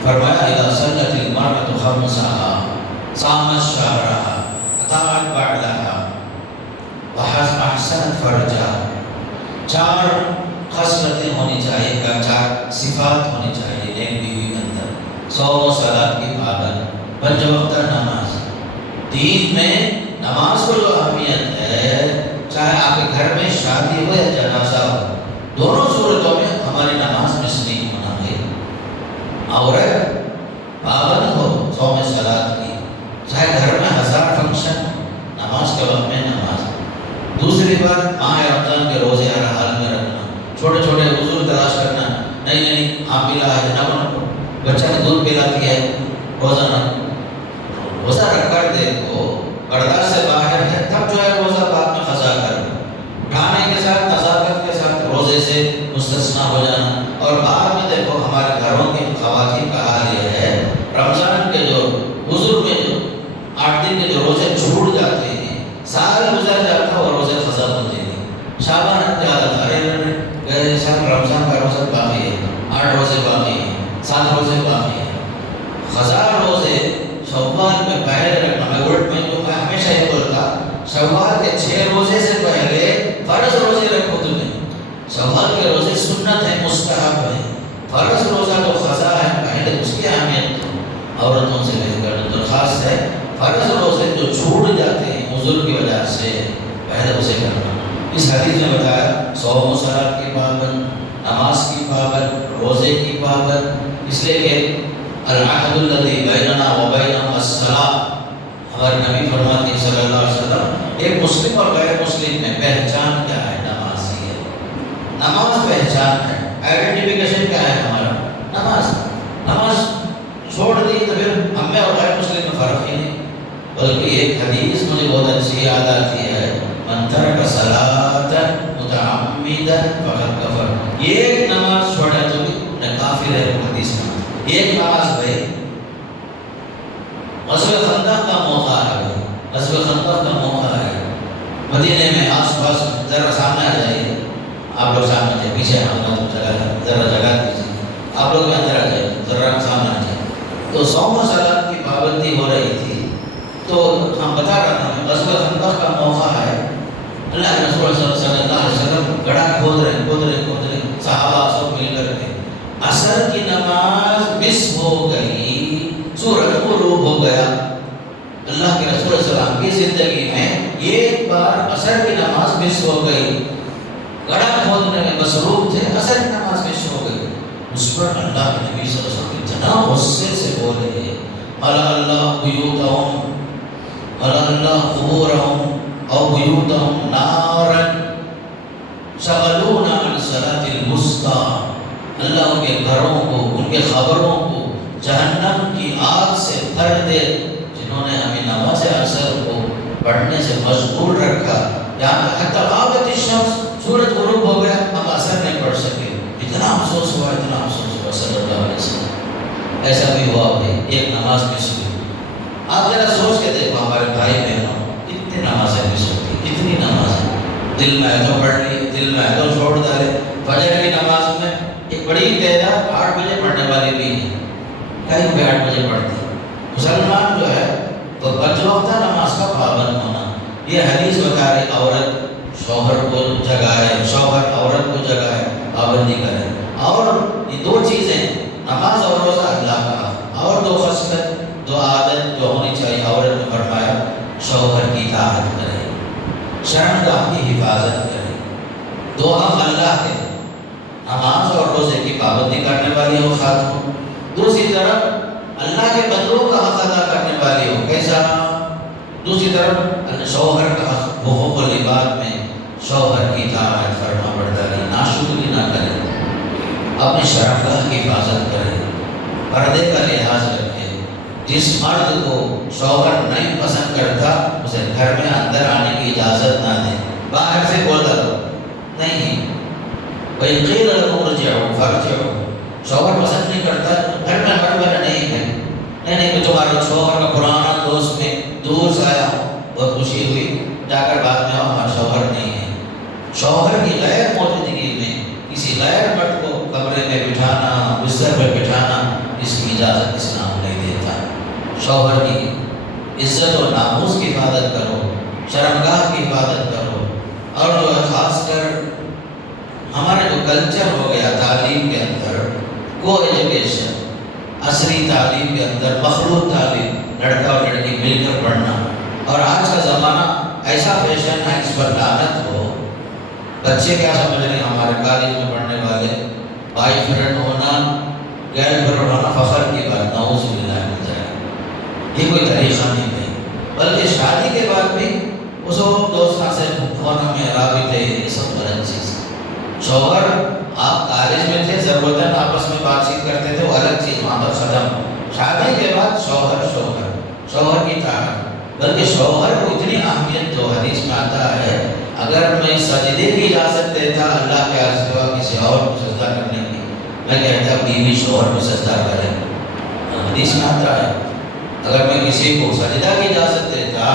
فرمایا اذا صلت المرأة خمسها صامت شهرها اطاعت بعلها واحسنت فرجها۔ 4 خصلتیں ہونی چاہیے، 4 صفات ہونی چاہیے نیک بیوی کے اندر۔ صوم و صلاۃ کی پابند، پنج وقتہ نماز۔ دین میں نماز کو جو اہمیت ہے، چاہے آپ کے گھر میں شادی ہو یا جنازہ ہو، دونوں صورتوں میں ہماری نماز مس نہیں ہونا ہے۔ عورت پابند ہو صوم صلاۃ کی، چاہے گھر میں 1000 فنکشن ہو، نماز کے وقت میں نماز۔ دوسری بات، ماہ رمضان کے روزے ہر حال میں رکھنا، چھوٹے چھوٹے عذر تلاش کرنا، نہیں آپ پلا ہے نہ بچہ نے دودھ پلاتی ہے، روزہ نہ، روزہ رکھ کر دیکھو برداشت سے باہر ہے، تب جو ہے روزہ بعد میں قضا کر، اٹھانے کے ساتھ نزاکت کے ساتھ روزے سے مستثنا ہو جانا۔ اور بعد میں دیکھو ہمارے گھروں کی خواتین کا حال یہ ہے، رمضان کے جو عذر میں جو 8 دن کے جو روزے چھوٹ جاتے ہیں، سال گزر جاتا اور روزے قضا ہوتے ہیں، شعبان زیادہ تھا، ارے سال رمضان کا روزہ باقی ہے، 8 روزے باقی ہیں، 7 روزے باقی ہیں، قضا روزے شوال میں پہلے رکھنا۔ میں ہمیشہ یہ بولتا، شوال کے 6 روزے سے پہلے فرض روزے رکھو تمہیں۔ شوال کے روزے سنت ہے، مستحب ہے، فرض روزہ تو قضا ہے، پہلے اس کی اہمیت عورتوں سے لے کر درخواست ہے، فرض روزے جو چھوٹ جاتے ہیں عذر کی وجہ سے، پہلے اسے کرنا۔ اس حدیث میں بتایا صوم و صلاۃ کی پابند، نماز کی پابند، روزے کی پابند، اس لیے کہ العہد الذی بیننا و بینہم الصلاۃ، ہمارے نبی فرماتے ہیں صلی اللہ علیہ وسلم، ایک مسلم اور غیر مسلم میں پہچان کیا ہے؟ نماز ہی ہے۔ نماز پہچان ہے، آئیڈینٹیفیکیشن کیا ہے ہمارا؟ نماز چھوڑ دی تو پھر ہم میں اور غیر مسلم میں فرق ہی نہیں۔ بلکہ ایک حدیث مجھے بہت اچھی یاد آتی ہے، من ترک صلاۃ متعمدا متعمدا فقد کفر. ایک نماز چھوڑا تو بھی کافر ہے. حدیث میں ایک نماز بھائی غزوہ خندق کا موقع ہے. غزوہ خندق کا موقع ہے. مدینے میں آس پاس ذرا سامنے آ جائیے. آپ لوگ سامنے آ جائے. پیچھے ہم ذرا جگہ دیجیے. آپ لوگ بھی اندر آ جائیں. ذرا سامنے آ جائیں. تو صوم و صلاۃ کی پابندی ہو رہی تھی. تو ہم بتا رہا تھا غزوہ خندق کا موقع ہے. اللہ کے رسول صلی اللہ علیہ وسلم گڑھا کھود رہے. صحابہ سب مل کر کے عصر کی نماز مس ہو گئی. سورج غروب ہو گیا. اللہ کے رسول صلی اللہ علیہ وسلم کی زندگی میں ایک بار عصر کی نماز مس ہو گئی. گڑھا کھودنے میں مصروف تھے. عصر کی نماز مس ہو گئی. اس پر اللہ کے نبی صلی اللہ علیہ وسلم اتنا غصے سے بولے مَلَأَ اللَّهُ بُيُوتَهُمْ مَلَأَ اللَّهُ قُبُورَهُمْ أَوْ بُيُوتَهُمْ نَارًا شَغَلُونَا عَنْ صَلَاةِ الْوُسْطَىٰ. اللہ ان کے گھروں کو, ان کے قبروں کو جہنم کی آگ سے بھر دے جنہوں نے ہمیں نماز عصر کو پڑھنے سے مشغول رکھا. یہاں حتی غابت الشمس, سورج غروب ہو گیا, ہم عصر نہیں پڑھ سکے. اتنا افسوس ہوا صلی اللہ علیہ وسلم. ایسا بھی ہوا بھائی, ایک نماز مس ہوئی. آپ ذرا سوچ کے دیکھو ہمارے بھائی بہنوں کتنی نمازیں مس ہوتی, کتنی نمازیں دل میں ہے تو پڑھ لی, دل میں ہے تو چھوڑ ڈالے. فجر کی نماز میں ایک بڑی تعداد 8 بجے پڑھنے والی بھی ہے. کہیں بھی 8 بجے پڑھتی ہے. مسلمان جو ہے تو بچ وقتہ نماز کا پابند ہونا. یہ حدیث بتا رہی عورت شوہر کو جگائے, شوہر عورت کو جگائے, پابندی کرے. اور یہ دو چیزیں نماز اور روزہ اللہ کا, اور دو خصلت, دو عادت جو ہونی چاہیے عورت نے فرمایا شوہر کی اطاعت کرے, شرمگاہ کی حفاظت کرے. دو حق اللہ کے, نماز اور روزے کی پابندی کرنے والی ہو خاتون, دوسری طرف اللہ کے بندوں کا حق ادا کرنے والی ہو. کیسا؟ دوسری طرف شوہر کا حق, حقوق العباد میں شوہر کی اطاعت, فرما برداری, ناشکری نہ کرے, اپنی شرمگاہ کی حفاظت کرے, پردے کا لحاظ رکھے. جس مرد کو شوہر نہیں پسند کرتا اسے گھر میں اندر آنے کی اجازت نہ دے. باہر سے بولا نہیں, وَإِنْ قِيلَ لَكُمُ ارْجِعُوا فَارْجِعُوا. شوہر پسند نہیں کرتا, گھر میں ہر نہیں ہے. نہیں تمہارے شوہر کا پرانا دوست میں دور سے آیا, بہت خوشی ہوئی, جا کر بعد میں ہمارا شوہر نہیں ہے. شوہر کی غیر موجودگی میں کسی غیر مرد کو کمرے میں بٹھانا, بستر میں بٹھانا, اس کی اجازت اسلام نہیں دیتا. شوہر کی عزت و ناموس کی حفاظت کرو, شرمگاہ کی حفاظت کرو. اور جو ہے خاص کر ہمارا جو کلچر ہو گیا تعلیم کے اندر, کو ایجوکیشن, عصری تعلیم کے اندر مخلوط تعلیم, لڑکا اور لڑکی مل کر پڑھنا. اور آج کا زمانہ ایسا فیشن ہے اس پر لعنت ہو. بچے کیا سمجھ رہے ہیں ہمارے کالج میں پڑھنے والے, بائی فرینڈ ہونا, گرل فرینڈ ہونا فخر کی بات, نعوذ باللہ من ذالک. یہ کوئی طریقہ نہیں ہے. بلکہ شادی کے بعد بھی اس دوستوں سے فون میں رابطے, یہ سب غلط چیز ہے. شوہر آپ کالج میں تھے, ضرورتاً آپس میں بات چیت کرتے تھے, وہ الگ چیز, وہاں پر ختم. شادی کے بعد شوہر کی طاقت. بلکہ شوہر کو اتنی اہمیت جو حدیث میں آتا ہے, اگر میں سجدے کی اجازت دیتا اللہ کے سوا کسی اور کو سجدہ کرنے کی, میں کہتا بیوی شوہر کو سجدہ کرے. حدیث میں آتا ہے اگر میں کسی کو سجدہ کی اجازت دیتا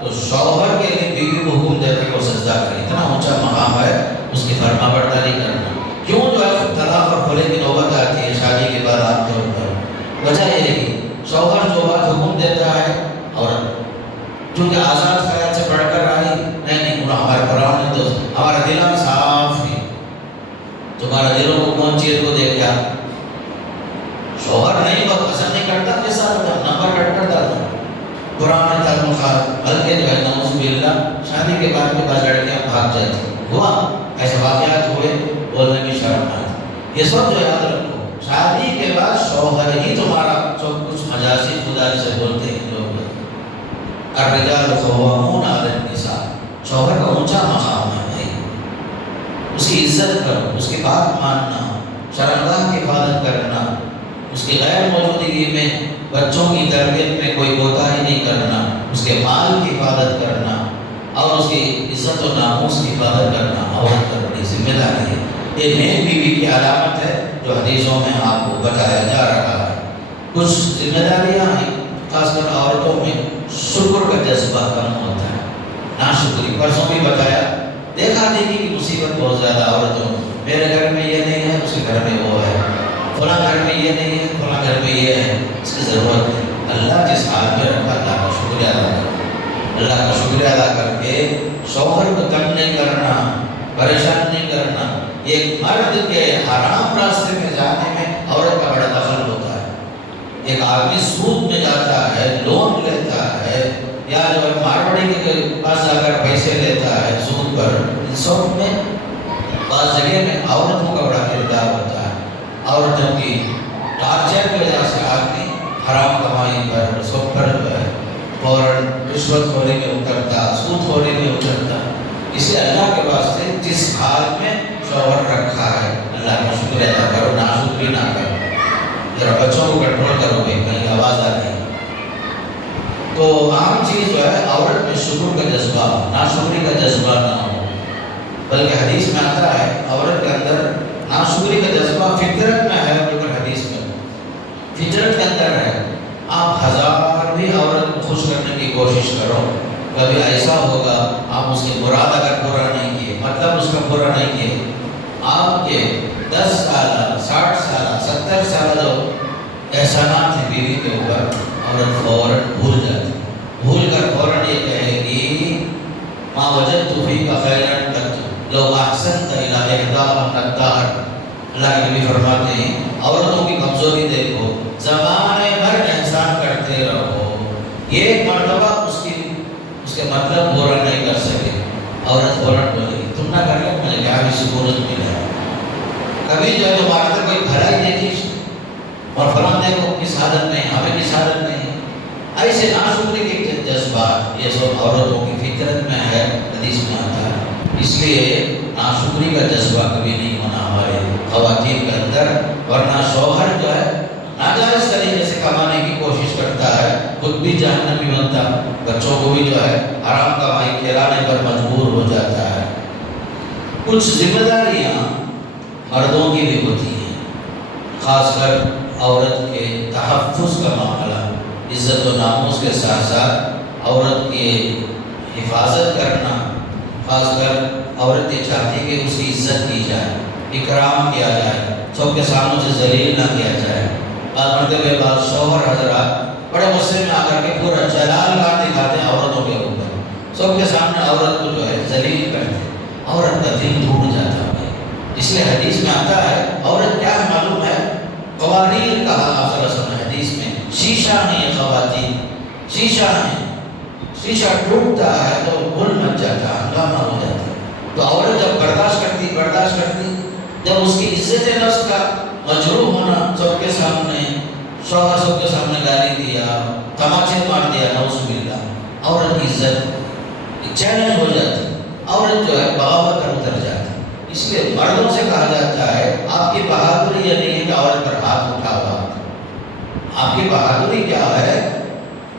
تو شوہر کے لیے بیوی کو حکم دیتا کہ وہ سجدہ کرے. اتنا اونچا مقام ہے اس کی فرما برداری کرنا. کیوں جو ہے طلاق اور کھلے کی نوبت آتی ہے شادی کے بعد عام طور پر؟ وجہ یہ ہے کہ شوہر جو بات حکم دیتا ہے عورت چونکہ آزاد خیال سے پڑھ کر آئی, نہیں ہمارے قرآن نے تو ہمارا دل صاف ہے, تمہارا دلوں کو کون چیز کو دے گیا. شوہر نہیں بہت پسند نہیں کرتا, کیسا ہوتا نمبر کٹ کر ڈالتا. قرآن نے تعلق خاص, بلکہ جو ہے نعوذ باللہ شادی کے بعد کے بعد لڑکیاں بھاگ جاتی. ہوا ایسے واقعات ہوئے, بولنے کی شرم آتی. یہ سب جو یاد رکھو, شادی کے بعد شوہر ہی تمہارا سب کچھ. مجازی خدا سے بولتے ہیں لوگ, الرجال قوامون علی النساء. شوہر کا اونچا مقام ہے بھائی, اس کی عزت کرو, اس کی بات ماننا, شرمگاہ کی حفاظت کرنا, اس کی غیر موجودگی میں بچوں کی تربیت میں کوئی کوتاہی نہیں کرنا, اس کے مال کی حفاظت کرنا, اور اس کی عزت و ناموس کی حفاظت کرنا عورت کا بڑی ذمہ ذمہ داری ہے. یہ نیک بیوی کی علامت ہے جو حدیثوں میں آپ کو بتایا جا رہا ہے. کچھ ذمہ داریاں ہیں خاص کر عورتوں میں شکر کا جذبہ کم ہوتا ہے. ناشکری پرسوں بھی بتایا، دیکھا دیکھی کی مصیبت بہت زیادہ عورتوں میں. میرے گھر میں یہ نہیں ہے، اس کے گھر میں وہ ہے، فلاں گھر میں یہ نہیں ہے، فلاں گھر میں یہ ہے. اس کی ضرورت ہے. اللہ جس حال میں رکھا اللہ کا شکریہ ادا کرنا، اللہ کا شکریہ ادا کر کے شوہر کو تنگ نہیں کرنا، پریشان نہیں کرنا. ایک مرد کے حرام راستے میں جانے میں عورت کا بڑا دخل ہوتا ہے. ایک آدمی سود میں جاتا ہے، لون لیتا ہے، یا جو ہے مارواڑی کے پاس جا کر پیسے لیتا ہے سود پر، ان سب میں بعض جگہ میں عورتوں کا بڑا کردار ہوتا ہے. عورتوں کی ٹارچر کی وجہ سے آدمی حرام کمائی پر سب پر جو ہے فوراً رشوت خوری میں اترتا، سود خوری میں اترتا. اسے اللہ کے واسطے جس حال میں شوہر رکھا ہے اللہ کا شکر ادا کرو، ناشکری نہ کرو. ذرا بچوں کو کنٹرول کرو بھائی، کہیں آواز آ رہی ہے. تو عام چیز جو ہے عورت میں شکر کا جذبہ، ناشکری کا جذبہ نہ ہو. بلکہ حدیث میں آتا ہے عورت کے اندر ناشکری کا جذبہ فطرت میں ہے. بلکہ حدیث میں فطرت کے اندر ہے. آپ ہزار بھی عورت کو خوش کرنے کی کوشش کرو، کبھی ایسا ہوگا آپ اس کے مراد اگر پورا نہیں کیے، مطلب اس کا پورا نہیں کیے، آپ کے 10 سالہ 60 سالہ 70 سالہ جو احسانات ہیں بیوی کے اوپر عورت فوراً بھول جاتی. بھول کر فوراً یہ کہے گی ما وجدت فیک خیرا قط لو احسنت الی احداهن الدهر. اللہ کے نبی فرماتے ہیں عورتوں کی کمزوری دیکھو، زمانے بھر احسان کرتے رہو، ایک مرتبہ اس کے مطلب پورا نہیں کر سکے، عورت فوراً بولے گی تم نہ کر لو مجھے کیا بھی سکونت ملا. کبھی جو ہے تمہارے کوئی بھلائی دیکھی اور فلاں دیکھو کس حالت میں، ہمیں کس حالت میں. ایسے ناشکری کے جذبات یہ سب عورتوں کی فطرت میں ہے، حدیث میں آتا ہے. اس لیے ناشکری کا جذبہ کبھی نہیں ہونا ہمارے خواتین کے اندر. ورنہ شوہر جو ہے ناجائز طریقے سے کمانے کی کوشش کرتا ہے، خود بھی جہنمی بنتا، بچوں کو بھی جو ہے حرام کمائی کھلانے پر مجبور ہو جاتا ہے. کچھ ذمہ داریاں مردوں کی بھی ہوتی ہیں، خاص کر عورت کے تحفظ کا معاملہ، عزت و ناموس کے ساتھ ساتھ عورت کی حفاظت کرنا. خاص کر عورت یہ چاہتی ہے کہ اس کی عزت کی جائے، اکرام کیا جائے، سب کے سامنے سے ذلیل نہ کیا جائے. بعض مرتبہ بعض شوہر حضرات بڑے غصے میں آ کر کے پورا جلال کا دکھاتے ہیں عورتوں کے اوپر، سب کے سامنے عورت کو جو ہے ذلیل کرتے ہیں. عورت کا دل ٹوٹ جاتا ہے. اس لیے حدیث میں آتا ہے عورت کیا ہے معلوم ہے، قواریر کہا آپ صلی اللہ علیہ وسلم حدیث میں، شیشہ ہیں یہ خواتین، شیشہ ہیں. شیشہ ٹوٹتا ہے تو گل مچ جاتا ہے، ہنگامہ ہو جاتا ہے. تو عورت جب برداشت کرتی جب اس کی عزت نفس کا مجروح ہونا، سب کے سامنے شوہر سب کے سامنے گالی دیا، تماچے مار دیا، نعوذ باللہ، عورت کی عزت چیلنج ہو جاتی، عورت جو ہے بغاوت پر اتر جاتی. اس لیے مردوں سے کہا جاتا ہے آپ کی بہادری یہ نہیں ہے کہ عورت پر ہاتھ اٹھاوا. آپ کی بہادری کیا ہے؟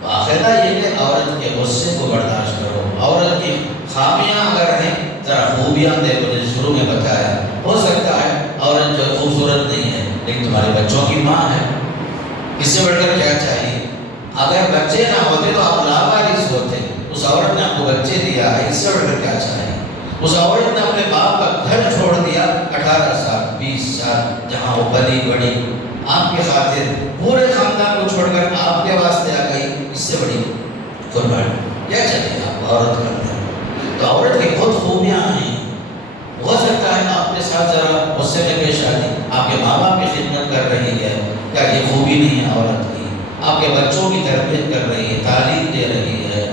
باقاعدہ یہ کہ عورت کے غصے کو برداشت کرو. عورت کی خامیاں اگر ہیں ذرا خوبیاں دیکھو، جیسے شروع میں بتایا. ہو سکتا ہے عورت جو خوبصورت نہیں ہے لیکن تمہارے بچوں کی ماں ہے، اس سے بڑھ کر کیا چاہیے؟ اگر بچے نہ ہوتے تو آپ لاوارث ہوتے. اس عورت نے آپ کو بچے دیا ہے، اس سے بڑھ کر کیا چاہیے؟ اس عورت نے اپنے باپ کا گھر چھوڑ دیا 18 سال 20 سال، جہاں وہ پلی بڑی آپ کی خاطر، پورے خاندان کو چھوڑ کر آپ کے واسطے آ گئی. اس سے بڑی قربانی کیا چاہیے آپ عورت کے اندر؟ تو عورت کی بہت خوبیاں ہیں. ہو سکتا ہے آپ کے ساتھ ذرا غصے میں پیش آتی، آپ کے ماں باپ کی خدمت کر رہی ہے، کیا یہ خوبی نہیں ہے عورت کی؟ آپ کے بچوں کی تربیت کر رہی ہے، تعلیم دے رہی ہے.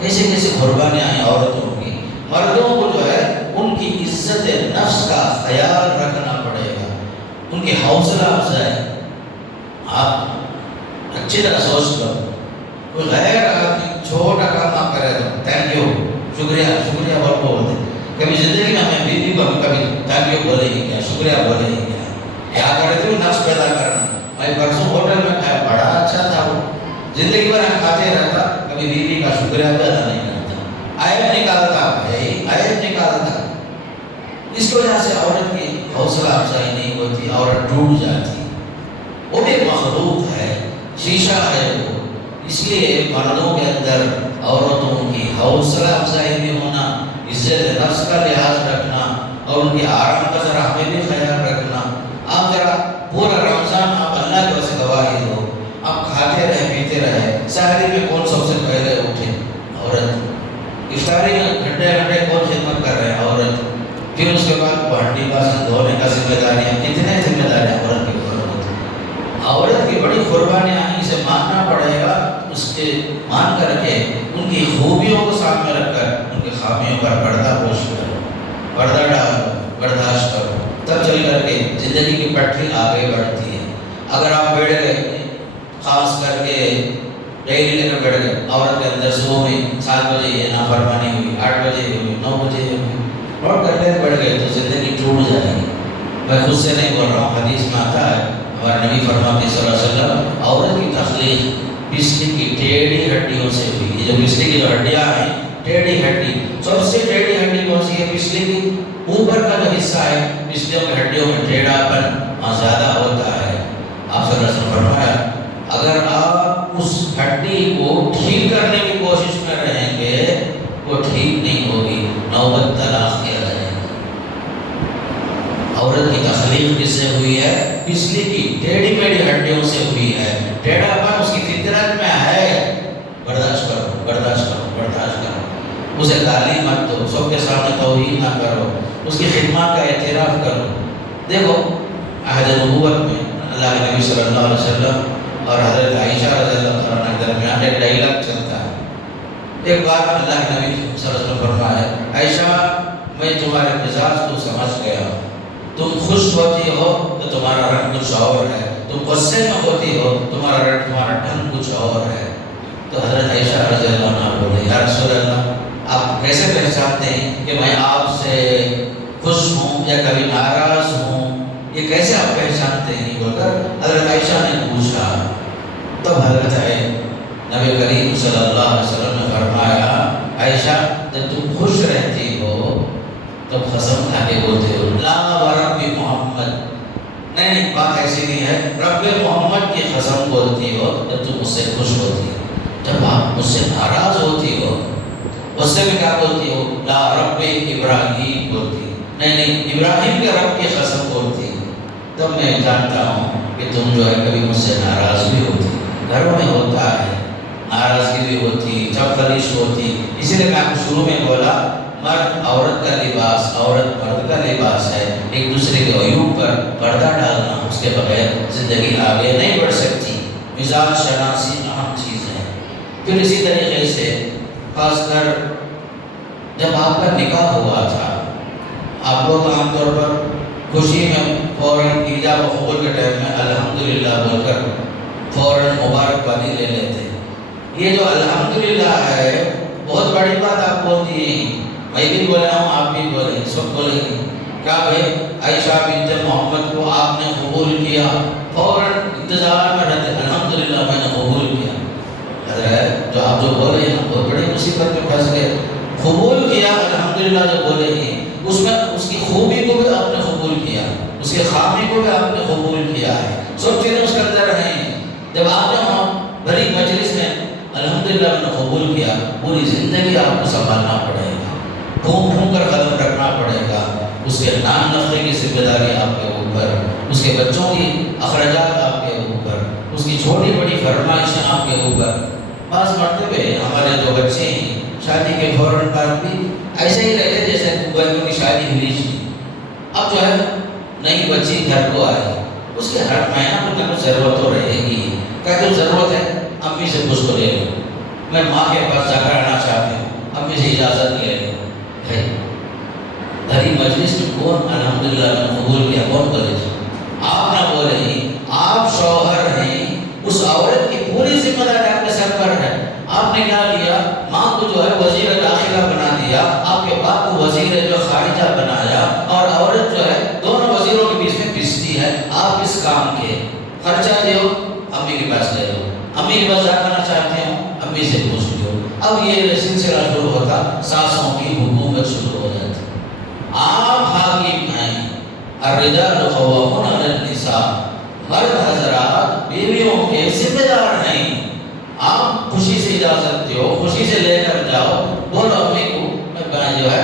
کیسے کیسے قربانیاں ہیں عورتوں کی. مردوں کو جو ہے ان کی عزت نفس کا خیال رکھنا پڑے گا، ان کی حوصلہ افزائی. آپ اچھی طرح سوچ لو، کوئی غیر آدمی چھوٹا کام آپ کرے تو تھینک یو، شکریہ شکریہ بہت بولتے. کبھی زندگی میں ہمیں بیوی کو کبھی تھینک یو بولے ہی کیا، شکریہ بولے ہی کیا کرتے ہو؟ نفس پیدا کرنا. میں پرسوں ہوٹل میں کھایا، بڑا اچھا تھا وہ، زندگی بھر کھاتے رہتا، کبھی بیوی کا شکریہ ادا نہیں کرتا، عیب نکالتا، عیب نکالتا. اس کی وجہ سے عورت کی حوصلہ افزائی نہیں ہوتی، عورت ٹوٹ جاتی. وہ بھی مخلوق ہے، شیشہ ہے وہ. اس لیے مردوں کے اندر عورتوں کی حوصلہ افزائی بھی ہونا، عزت نفس کا لحاظ رکھنا اور ان کے آرام کا ذرا ہمیں بھی خیال رکھنا. آپ ذرا پورا رمضان آپ اللہ کے واسطے گواہی دو، آپ کھاتے رہے پیتے رہے. سحری میں کون سب سے پہلے اٹھے؟ عورت. افطاری میں گھنٹے گھنٹے کون خدمت کر رہے ہیں؟ عورت. پھر اس کے بعد ہانڈی باسن دھونے کا ذمہ داریاں، کتنے ذمہ داریاں عورت کے اوپر ہوتی ہیں. عورت کی بڑی قربانیاں ہیں، اسے ماننا پڑے گا. اس کے مان کر کے ان کی خوبیوں کو سامنے رکھ کر ان کی خامیوں پر پردہ پوش کرو، پردہ ڈالو، برداشت کرو، تب چل کر کے زندگی کی پٹری آگے بڑھتی ہے. اگر آپ بیٹھ گئے، خاص کر کے ڈیری لے کر بیٹھ گئے، عورت کے اندر صبح میں 7 بجے یہ نافرمانی ہوئی، 8 بجے ہوئی، 9 بجے ہوئی، اور کرتے بیٹھ گئے تو زندگی ٹوٹ جائے گی. میں خود سے نہیں بول رہا ہوں، حدیث میں آتا ہے، ہمارے نبی فرماتے صلی اللہ علیہ وسلم، عورت کی تخلیق بجلی کی ٹیڑھی ہڈیوں سے ہوئی. یہ جو بجلی کی جو ہڈیاں ہیں، ٹیڑھی ہڈی، سب سے ٹیڑھی ہڈی کون سی ہے؟ بجلی کی اوپر کا جو حصہ ہے، بجلیوں کی ہڈیوں میں ٹیڑھا پن وہاں زیادہ ہوتا ہے. آپ صلی اللہ علیہ وسلم فرمایا، اگر آپ اس ہڈی کو ٹھیک کرنے کی کوشش میں رہیں گے وہ ٹھیک نہیں ہوگی، نوبت طلاق کیا جائے گا. عورت کی تخلیق کس سے ہوئی ہے؟ بجلی کی ٹیڑھی میڑھی ہڈیوں سے ہوئی ہے. ٹیڑھا پن اس کی فطرت میں ہے. برداشت کرو، برداشت کرو، برداشت کرو. اسے گالی مت دو، سب کے سامنے توہین نہ کرو، اس کی خدمات کا اعتراف کرو. دیکھو عہد نبوت میں اللہ کے نبی صلی اللہ علیہ وسلم اور حضرت عائشہ رضی اللہ عنہا کے درمیان ایک ڈائلاگ چلتا ہے. ایک بار اللہ کے نبی صلی اللہ علیہ وسلم فرمایا، عائشہ میں تمہارے مزاج کو سمجھ گیا ہوں. تم خوش ہوتی ہو تو تمہارا رنگ کچھ اور ہے، تم غصے میں ہوتی ہو تمہارا رنگ، تمہارا ڈھنگ کچھ اور ہے. تو حضرت عائشہ رضی اللہ عنہا بولے، یا رسول اللہ آپ کیسے پہچانتے ہیں کہ میں آپ سے خوش ہوں یا کبھی ناراض ہوں؟ یہ کیسے آپ پہچانتے ہیں؟ بول کر حضرت عائشہ نے پوچھا. تب حضرت نبی کریم صلی اللہ علیہ وسلم نے فرمایا، عائشہ جب تم خوش رہتی ہو تو قسم کھا کے بولتے ہو لا ورب محمد. نہیں، بات ایسی نہیں ہے، رب محمد کی قسم بولتی ہو جب تم اس سے خوش ہوتی ہو. جب آپ مجھ سے ناراض ہوتی ہو اس سے بھی کیا بولتی ہو؟ لا رب ابراہیم بولتی. نہیں، ابراہیم کے رب کی قسم بولتی. تب میں جانتا ہوں کہ تم جو ہے کبھی مجھ سے ناراض بھی ہوتی. گھروں میں ہوتا ہے، ناراضگی بھی ہوتی، جب خلیش ہوتی. اسی لیے میں آپ کو شروع میں بولا، مرد عورت کا لباس، عورت مرد کا لباس ہے. ایک دوسرے کے عیوب پر پردہ ڈالنا، اس کے بغیر زندگی آگے نہیں بڑھ سکتی. مزاج شناسی اہم چیز ہے. پھر اسی طریقے سے خاص کر جب آپ کا نکاح ہوا تھا، آپ لوگ عام طور پر خوشی میں فوراً ایجاب و قبول کے ٹائم میں الحمدللہ بول کر فوراً مبارکبادی لے لیتے. یہ جو الحمدللہ ہے بہت بڑی بات آپ بولتی ہیں. میں بھی بول رہا ہوں، آپ بھی بولیں، سب بولیں گے. کیا بھائی عائشہ بنت محمد کو آپ نے قبول کیا، فوراً انتظار میں رہتے الحمدللہ میں نے قبول کیا. حضرت جو آپ جو بولے ہیں بہت بڑی مصیبت میں پھنس گئے. قبول کیا الحمدللہ جو بولے ہیں، اس میں اس کی خوبی کو بھی آپ نے قبول کیا، اس کی خامی کو بھی آپ نے قبول کیا ہے. سب چیزیں اس کے اندر ہیں. جب آپ نے وہاں بڑی مجلس میں الحمدللہ میں نے قبول کیا، پوری زندگی آپ کو سنبھالنا پڑے گا، گھوم گھوم کر قدم رکھنا پڑے گا. اس کے نام نفقے کی ذمہ داری آپ کے اوپر، اس کے بچوں کی اخراجات آپ کے اوپر، اس کی چھوٹی بڑی فرمائشیں آپ کے اوپر. بعض مرتبہ ہمارے جو بچے ہیں شادی کے فوراً بعد بھی ایسے ہی رہتے جیسے بچوں کی شادی ہوئی تھی. اب جو ہے نئی بچی گھر کو آئی، اس کے ہر مہینہ کو کچھ ضرورت تو رہے گی. کیا کچھ ضرورت ہے؟ امی سے پوچھ کو لے لو. میں ماں کے پاس جا کر آنا چاہتی ہوں، امی سے اجازت لے لو. بھری مجلس میں کون الحمدللہ میں قبول کیا؟ کون بولے؟ آپ نہ بولے ہی. آپ شوہر ہیں، اس عورت کی پوری ذمہ داری آپ کے سر پر ہے. آپ نے کیا کیا؟ ماں کو جو ہے وزیر داخلہ بنا دیا، آپ کے باپ کو وزیر جو خارجہ بنایا، اور عورت جو ہے دونوں وزیروں کے بیچ میں پستی ہے. آپ اس کام کے خرچہ دو، امی کے پاس لے لو. امی کے پاس جا کرنا چاہتے ہو، امی سے پوچھ لو. اب یہ سلسلہ شروع ہوتا، ساسوں کی حکومت شروع ہو جاتی. آپ حاکم الرجال قوامون علی النساء، مرد حضرات بیویوں کے ذمہ دار ہیں. آپ خوشی سے جا سکتے ہو، خوشی سے لے کر جاؤ، بولو امی کو میں جو ہے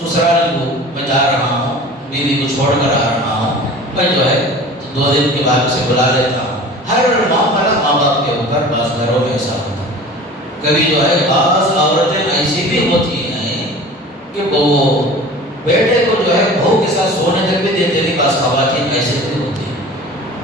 سسرال کو میں جا رہا ہوں، بیوی کو چھوڑ کر آ رہا ہوں، میں جو ہے 2 دن کے بعد اسے بلا لیتا ہوں. ہر معاملہ ماں باپ کے اوپر بعض گھروں میں ایسا ہوتا ہے. کبھی جو ہے بعض عورتیں ایسی بھی ہوتی ہیں کہ وہ بیٹے کو جو ہے بہو کے ساتھ سونے تک بھی دیتے نہیں. بعض خواتین ایسے بھی ہوتی ہیں.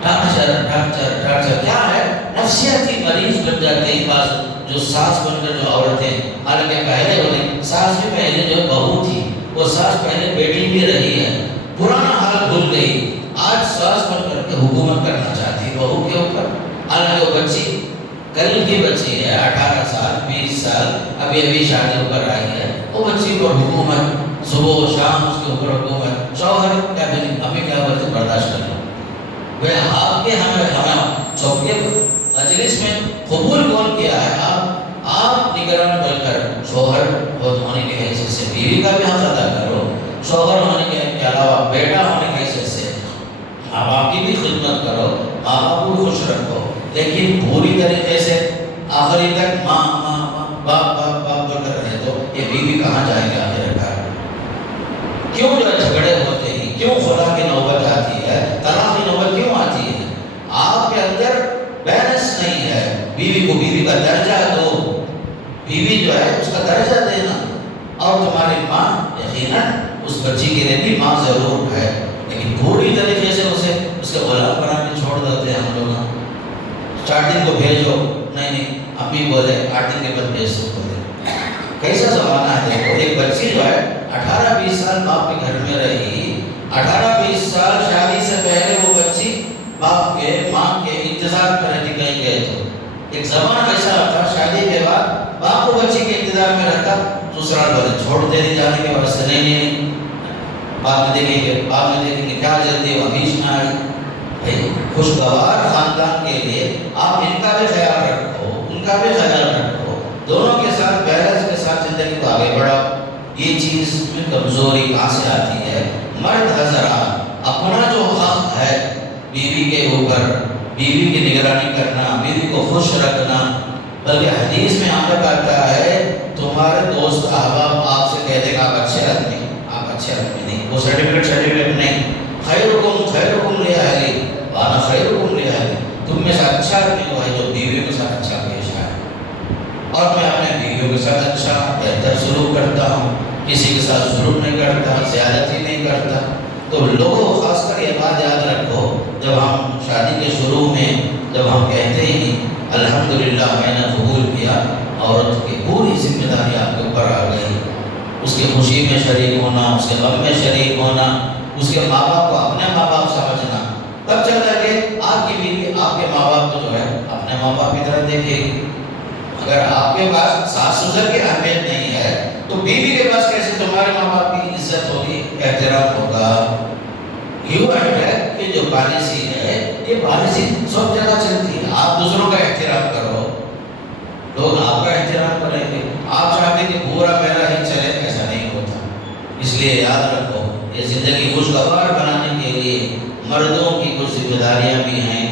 ٹارچر کیا ہے؟ نفسیاتی مریض بن جاتے ہیں بعض جو ساس بن کر جو عورتیں. حالانکہ پہلے ہونے ساس بھی پہلے جو بہو تھی، وہ ساس پہلے بیٹی بھی رہی ہے. پرانا حال بھول گئی، آج ساس بن کر کے حکومت کرنا چاہتی ہے بہو کے اوپر. حالانکہ وہ بچی کل کی بچی ہے، 18 سال 20 سال ابھی شادی ہو کر آئی ہے، وہ بچی پر حکومت، صبح و شام اس کے اوپر حکومت. شوہر کیا بولے ہمیں کیا بولتے برداشت کر لو. وہ آپ کے ہمیں سب کے مجلس میں قبول کون کیا ہے؟ آپ نگران بن کر شوہر ہونے کے حیثیت سے بیوی کا بھی حق ادا کرو، شوہر ہونے کے علاوہ بیٹا ہونے کے حیثیت سے ماں باپ کی بھی خدمت کرو، ماں باپ کو خوش رکھو. لیکن پوری طریقے سے آخری تک ماں ماں ماں باپ باپ باپ جو کر رہے تو یہ بیوی کہاں جائے گا آخر کار؟ کیوں جو جھگڑے ہوتے ہیں؟ کیوں خلا کی نوبت آتی ہے؟ طلاق کی نوبت کیوں آتی ہے؟ آپ کے اندر بیلنس نہیں ہے. بیوی کو بیوی کا درجہ دو، بیوی جو ہے اس کا درجہ دینا. اور تمہاری ماں یقیناً اس بچی کے لیے بھی ماں ضرور ہے، لیکن پوری طریقے سے اسے اس کے غلام بنا کے چھوڑ دیتے ہیں ہم لوگ. اسٹارٹنگ کو بھیجو، نہیں امی بولے 8 دن کے بعد بھیج سکتے. کیسا زمانہ ہے دیکھو. ایک بچی جو ہے 18-20 سال باپ کے گھر میں رہی، 18-20 سال شادی سے پہلے وہ بچی باپ کے ماں کے انتظار میں رہتی. کہیں گئے تو ایک زمانہ ایسا تھا شادی کے بعد باپ کو بچی کے انتظار میں رہتا. سسرال والے چھوڑ دے جانے کے واسطے نہیں بعد میں دیکھیں گے کیا جلدی وہ بیچ نہ آئی. خوشگوار خاندان کے لیے آپ ان کا بھی خیال رکھو، ان کا بھی خیال رکھو، دونوں کے ساتھ بیلنس کے ساتھ زندگی کو آگے بڑھاؤ. یہ چیز میں کمزوری کہاں سے آتی ہے؟ مرد حضرات اپنا جو حق ہے بیوی کے اوپر، بیوی کی نگرانی کرنا، بیوی کو خوش رکھنا. بلکہ حدیث میں آتا کرتا ہے تمہارے دوست احباب آپ سے کہتے ہیں آپ اچھے آدمی، آپ اچھے آدمی نہیں. وہ سرٹیفکیٹ نہیں. خیرکم لأہلی وانا خیرکم لأہلی. تم میں سے اچھا آدمی وہ ہے جو بیویوں کے ساتھ اچھا پیش آئے. اور میں اپنے بیویوں کے ساتھ اچھا بہتر سلوک کرتا ہوں، کسی کے ساتھ ظلم نہیں کرتا، زیادتی نہیں کرتا. تو لوگوں خاص کر یہ بات یاد رکھو، جب ہم شادی کے شروع میں جب ہم کہتے ہیں الحمدللہ میں نے قبول کیا، عورت کی پوری ذمہ داری آپ کے اوپر آ گئی. اس کی خوشی میں شریک ہونا، اس کے غم میں شریک ہونا، اس کے ماں باپ کو اپنے ماں باپ سمجھنا. تب چل کر کے آپ کی بیوی آپ کے ماں باپ کو جو ہے اپنے ماں باپ کی طرح دیکھے گی. اگر آپ کے پاس ساس سسر کی اہمیت نہیں ہے تو بیوی کے پاس کیسے تمہارے ماں باپ کی عزت ہوگی، احترام ہوگا. یوں ہے کہ جو پالیسی ہے یہ پالیسی سب جگہ چلتی ہے. آپ دوسروں کا احترام کرو، لوگ آپ کا احترام کریں گے. آپ چاہتے کہ پورا میرا ہی چلے، ایسا نہیں ہوتا. اس لیے یاد رکھو یہ زندگی خوشگوار بنانے کے لیے مردوں کی کچھ ذمہ داریاں بھی ہیں،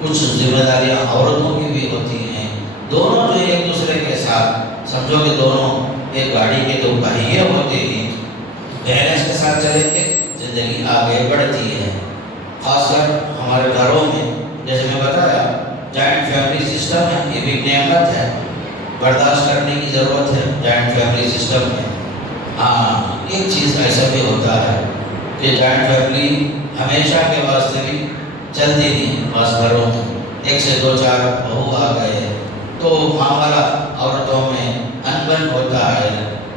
کچھ ذمہ داریاں عورتوں کی بھی ہوتی ہیں. دونوں جو ایک دوسرے کے ساتھ سمجھو کہ دونوں ایک گاڑی کے 2 پہیے ہوتے ہیں، بیلنس کے ساتھ چلے کے زندگی آگے بڑھتی ہے. خاص کر ہمارے گھروں میں جیسے میں بتایا جوائنٹ فیملی سسٹم ہے، یہ بھی نعمت ہے، برداشت کرنے کی ضرورت ہے جوائنٹ فیملی سسٹم میں. ہاں ایک چیز ایسا بھی ہوتا ہے کہ جوائنٹ فیملی ہمیشہ کے واسطے بھی چلتی نہیں. بعض گھروں میں 1 سے 2-4 بہو آ گئے تو معاملہ عورتوں میں انبن ہوتا ہے،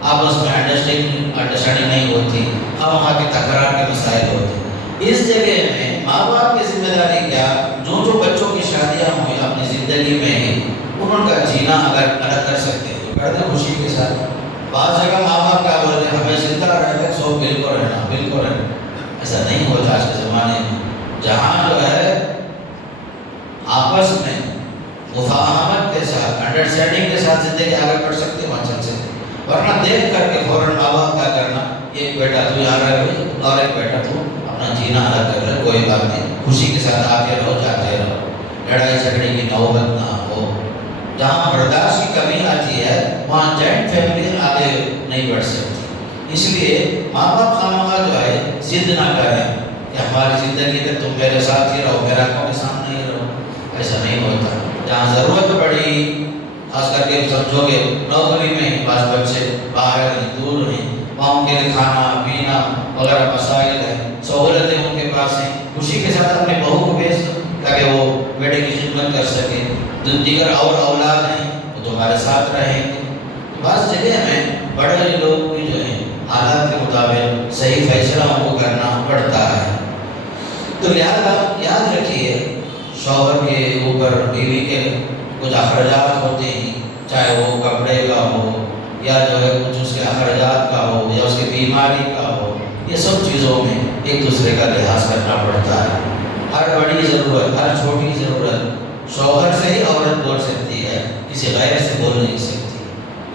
آپس میں انڈرسٹینڈنگ نہیں ہوتی، خواہ کے تکرار کے مسائل ہوتے. اس جگہ میں ماں باپ کی ذمہ داری کیا، جو بچوں کی شادیاں ہوئی اپنی زندگی میں ہی ان کا جینا اگر الگ کر سکتے ہیں کرتے خوشی کے ساتھ. بعض جگہ ماں باپ کیا بولتے ہیں ہمیں زندہ رہتے سو بالکل رہنا. ایسا نہیں ہوتا آج کے زمانے میں. جہاں جو ہے آپس میں مفاہمت کے ساتھ انڈرسٹینڈنگ کے ساتھ زندگی آگے بڑھ سکتے وہاں چل سکتے. ورنہ دیکھ کر کے فوراً ماں باپ کیا کرنا، ایک بیٹا تو یہاں رہ گئی اور ایک بیٹا تو اپنا جینا الگ کر لے، کوئی بات نہیں، خوشی کے ساتھ آتے رہو جاتے رہو، لڑائی جھگڑے کی نوبت نہ ہو۔ جہاں برداشت کی کمی آتی ہے وہاں جوائنٹ فیملی آگے نہیں بڑھ سکتی۔ اس لیے ماں باپ خواہ جو ہے ضد نہ کریں کہ ہماری زندگی میں تم میرے ساتھ ہی رہو، میرا آنکھوں کے سامنے ہی رہو، ایسا نہیں ہوتا۔ جہاں ضرورت پڑی، خاص کر کے سمجھو گے نوکری میں ہی بعض بچے باہر ہیں، دور ہیں، وہاں ان کے لیے کھانا پینا وغیرہ مسائل ہیں، سہولتیں ان کے پاس ہیں، خوشی کے ساتھ اپنے بہو کو بھیج دو تاکہ وہ بیٹے کی خدمت کر سکے۔ دیگر اور اولاد ہیں وہ تمہارے ساتھ رہیں گے۔ بعض جگہ میں بڑے لوگ بھی جو ہیں حالات کے مطابق صحیح فیصلہ ان کو کرنا پڑتا ہے۔ تو لہٰذا یاد رکھیے شوہر کے اوپر بیوی کے کچھ اخراجات ہوتے ہیں، چاہے وہ کپڑے کا ہو یا جو ہے کچھ اس کے اخراجات کا ہو یا اس کی بیماری کا ہو، یہ سب چیزوں میں ایک دوسرے کا لحاظ کرنا پڑتا ہے۔ ہر بڑی ضرورت، ہر چھوٹی ضرورت شوہر سے ہی عورت بول سکتی ہے، کسی غیر سے بول نہیں سکتی۔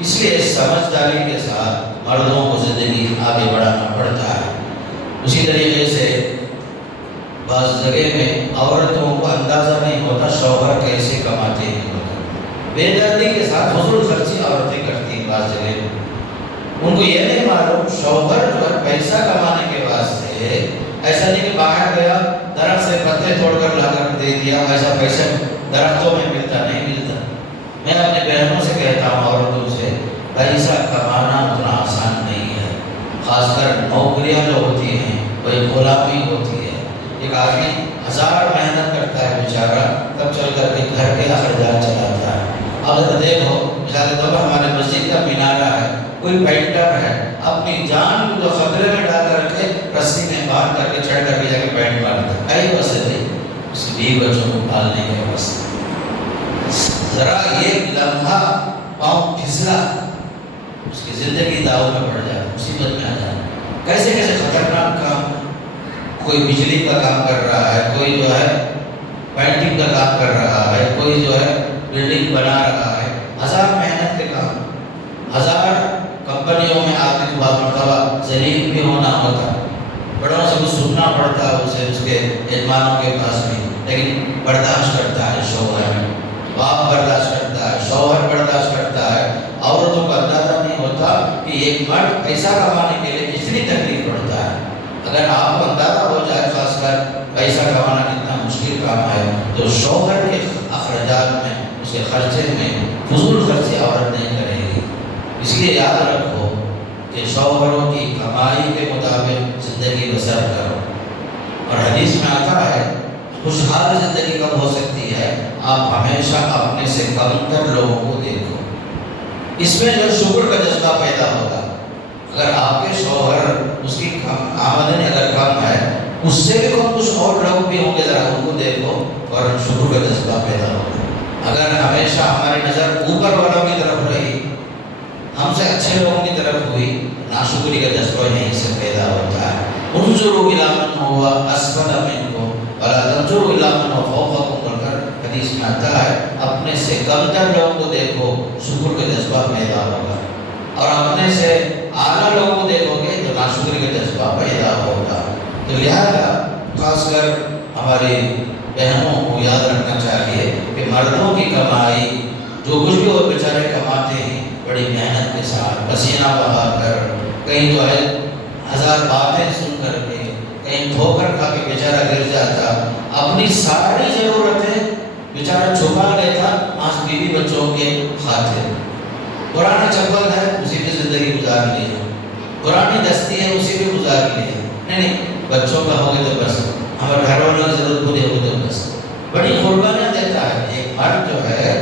اس لیے سمجھداری کے ساتھ مردوں کو زندگی آگے بڑھانا پڑتا ہے۔ اسی طریقے سے بعض جگہ میں عورتوں کو اندازہ نہیں ہوتا شوہر کیسے کماتے ہیں، بے دردی کے ساتھ فضول خرچی عورتیں کرتی ہیں بعض جگہ میں۔ ان کو یہ نہیں معلوم شوہر جو ہے پیسہ کمانے کے واسطے ایسا نہیں کہ باہر گیا درخت سے پتے توڑ کر لا کر دے دیا، ایسا پیسہ درختوں میں ملتا نہیں ملتا۔ میں اپنے بہنوں سے کہتا ہوں، عورتوں سے، پیسہ کمانا اتنا آسان نہیں ہے، خاص کر نوکریاں جو ہوتی ہیں وہ ایک غلامی ہوتی ہے۔ ایک آدمی 1000 محنت کرتا ہے بیچارہ، تب چل کر کے گھر کے اخراجات چلاتا ہے۔ اگر دیکھو مثال کے طور پر ہمارے مسجد کا مینارہ ہے، کوئی پینٹر ہے اپنی جان کو جو خطرے میں ڈال کر کے رسی میں باندھ کر کے چڑھ کر کے جا کے پینٹ مارتا ہے، کئی واسطے تھے اس کے بیوی بچوں کو پالنے کے واسطے۔ ذرا یہ لمحہ پاؤں پھسلا اس کی زندگی داؤ میں پڑ جائے، مصیبت میں آ جائے۔ کیسے کیسے خطرناک کام، کوئی بجلی کا کام کر رہا ہے، کوئی جو ہے پینٹنگ کا کام کر رہا ہے، کوئی جو ہے بلڈنگ بنا رہا ہے، 1000 محنت کے کام، 1000 کمپنیوں میں آدمی کو بعض مرتبہ ذلیل بھی ہونا ہوتا، بڑوں سے کچھ سننا پڑتا ہے اسے، اس کے یجمانوں کے پاس بھی، لیکن برداشت کرتا ہے شوہر، باپ برداشت کرتا ہے، شوہر برداشت کرتا ہے۔ عورتوں کا اندازہ نہیں ہوتا کہ ایک مرد پیسہ کمانے کے لیے کتنی تکلیف پڑتا ہے۔ اگر آپ کو اندازہ ہو جائے خاص کر پیسہ کمانا کتنا مشکل کام ہے، تو شوہر کے اخراجات میں، اس کے خرچے میں فضول خرچی عورت نہیں کرے گی۔ اس لیے یاد رکھو کہ شوہروں کی کمائی کے مطابق زندگی بسر کرو۔ اور حدیث میں آتا ہے خوشحال زندگی کب ہو سکتی ہے؟ آپ ہمیشہ اپنے سے کم تر لوگوں کو دیکھو، اس میں جو شکر کا جذبہ پیدا ہوگا۔ اگر آپ کے شوہر اس کی آمدنی اگر کم ہے، اس سے بھی کچھ اور لوگ بھی ہوں گے، ذرا ان کو دیکھو اور شکر کا جذبہ پیدا ہوگا۔ اگر ہمیشہ ہماری نظر اوپر والوں کی طرف رہی، ہم سے اچھے لوگوں کی طرف ہوئی، ناشکری کا جذبہ یہیں سے پیدا ہوتا ہے۔ انظروا الی من هو اسفل منکم ولا تنظروا الی من هو فوقکم، بول کر حدیث میں آتا ہے اپنے سے کم تر لوگوں کو دیکھو، شکر کا جذبہ پیدا ہوگا، اور اپنے سے اعلیٰ لوگوں کو دیکھو گے تو ناشکری کا جذبہ پیدا ہوگا۔ تو لہذا خاص کر ہماری بہنوں کو یاد رکھنا چاہیے کہ مردوں کی کمائی جو کچھ بھی وہ بیچارے کماتے ہیں بڑی محنت کے ساتھ، پسینہ بہا کر، کہیں جو ہے 1000 باتیں سن کر کے، کہیں ٹھوکر کھا کے بیچارہ گر جاتا، اپنی ساری ضرورتیں بیچارہ چھپا لیتا آج بیوی بچوں کے خاطر۔ پرانا چپل ہے اسی پہ زندگی گزار لی ہے، پرانی دستی ہے اسی پہ گزار لی ہے، نہیں بچوں کا ہوگے تو بس، ہمارے گھر والوں کی ضرورت پوری ہوگی تو بس۔ بڑی قربانیاں دیتا ہے ایک مرد جو ہے۔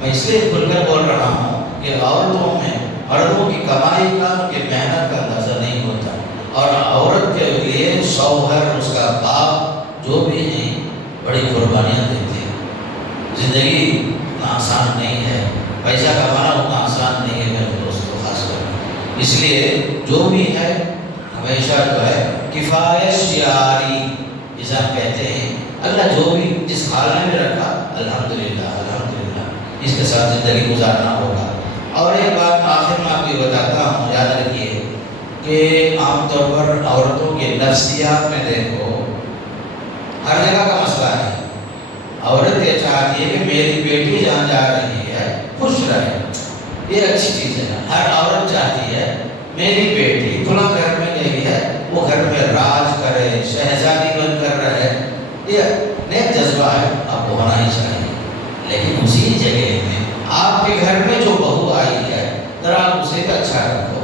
میں اس لیے کھل کر بول رہا ہوں کہ عورتوں میں مردوں کی کمائی کا، ان کی محنت کا اندازہ نہیں ہوتا، اور عورت کے لیے شوہر، اس کا باپ جو بھی ہیں بڑی قربانیاں دیتے ہیں۔ زندگی اتنا آسان نہیں ہے، پیسہ کمانا اتنا آسان نہیں ہے میرے دوستوں، خاص کر اس لیے جو بھی ہے ہمیشہ جو ہے کفایت شعاری جسے ہم کہتے ہیں، اللہ جو بھی جس حال میں رکھا الحمدللہ الحمدللہ، اس کے ساتھ زندگی گزارنا ہوگا۔ اور ایک بات آخر میں آپ کو بتاتا ہوں، یاد رکھیے کہ عام طور پر عورتوں کے نفسیات میں دیکھو ہر جگہ کا مسئلہ ہے. عورت یہ چاہتی ہے کہ میری بیٹی جہاں جا رہی ہے خوش رہے. یہ اچھی چیز ہے. ہر عورت چاہتی ہے میری بیٹی فلاں گھر میں گئی ہے وہ گھر میں راج کرے، شہزادی بن کر رہے. یہ نیک جذبہ ہے، آپ کو ہونا ہی چاہیے. لیکن اسی جگہ میں آپ کے گھر میں جو بہو آئی ہے ذرا آپ اسے بھی اچھا رکھو.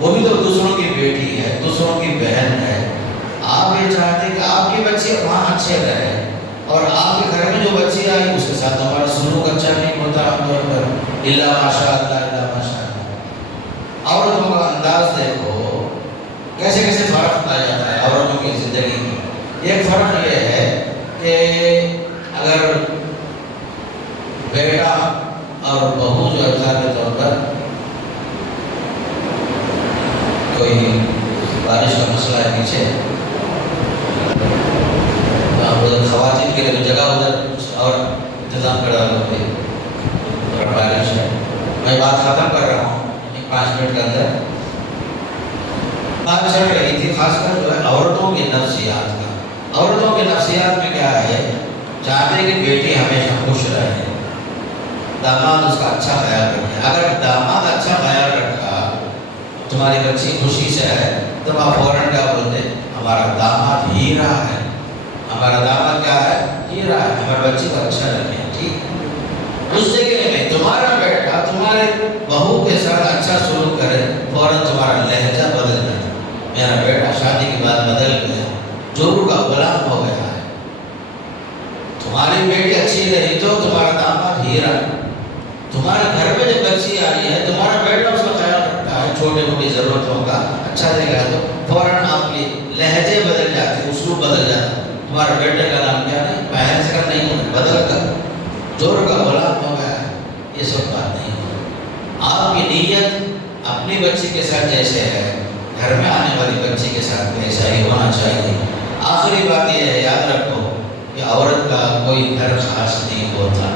وہ بھی تو دوسروں کی بیٹی ہے، دوسروں کی بہن ہے. آپ یہ چاہتے ہیں کہ آپ کے بچے وہاں اچھے رہے، اور آپ کے گھر میں جو بچی آئی اس کے ساتھ ہمارا سلوک اچھا نہیں ہوتا عام طور پر. الا ماشاء اللہ، الا ماشاء اللہ. عورتوں کا انداز دیکھو کیسے کیسے فرق آ جاتا ہے عورتوں کی زندگی میں. ایک فرق یہ ہے کہ اگر بیٹا اور بہو جو مثال کے طور پر کوئی بارش کا مسئلہ ہے پیچھے، خواتین کے لیے جگہ ادھر اور انتظام کر ڈالو گے بارش ہے. میں بات ختم کر رہا ہوں 5 منٹ کے اندر. بات چل رہی تھی خاص کر جو ہے عورتوں کے نفسیات کا. عورتوں کے نفسیات میں کیا ہے، چاہتے کہ بیٹی ہمیشہ خوش رہے، داماد اس کا اچھا خیال رکھے. اگر داماد اچھا خیال رکھا، تمہاری بچی خوشی سے ہے، تو آپ فوراً کیا بولتے، ہمارا داماد ہیرا ہے، ہمارا داماد کیا ہے، ہیرا ہے، ہمارے بچی کو اچھا رکھیں. ٹھیک. اس جگہ میں تمہارا بیٹا تمہارے بہو کے ساتھ اچھا سلوک کرے، فوراً تمہارا لہجہ بدل جاتا. میرا بیٹا شادی کے بعد بدل گیا، جورو کا غلام ہو گیا ہے. تمہاری بیٹی اچھی رہی تو تمہارا داماد ہیرا. تمہارے گھر میں جب بچی آئی ہے، تمہارا بیٹا اس کا خیال رکھتا ہے، چھوٹی موٹی ضرورتوں کا اچھا دے گا، تو فوراً آپ کے لہجے بدل جاتے، اسلوب بدل جاتا. تمہارے بیٹے کا نام کیا نہیں، پہلے سے کا نہیں ہوتا، بدل کر زور کا غلام ہو گیا ہے. یہ سب بات نہیں ہے. آپ کی نیت اپنی بچی کے ساتھ جیسے ہے، گھر میں آنے والی بچی کے ساتھ ویسا ہی ہونا چاہیے. آخری بات یہ ہے، یاد رکھو کہ عورت کا کوئی گھر خاص نہیں ہوتا.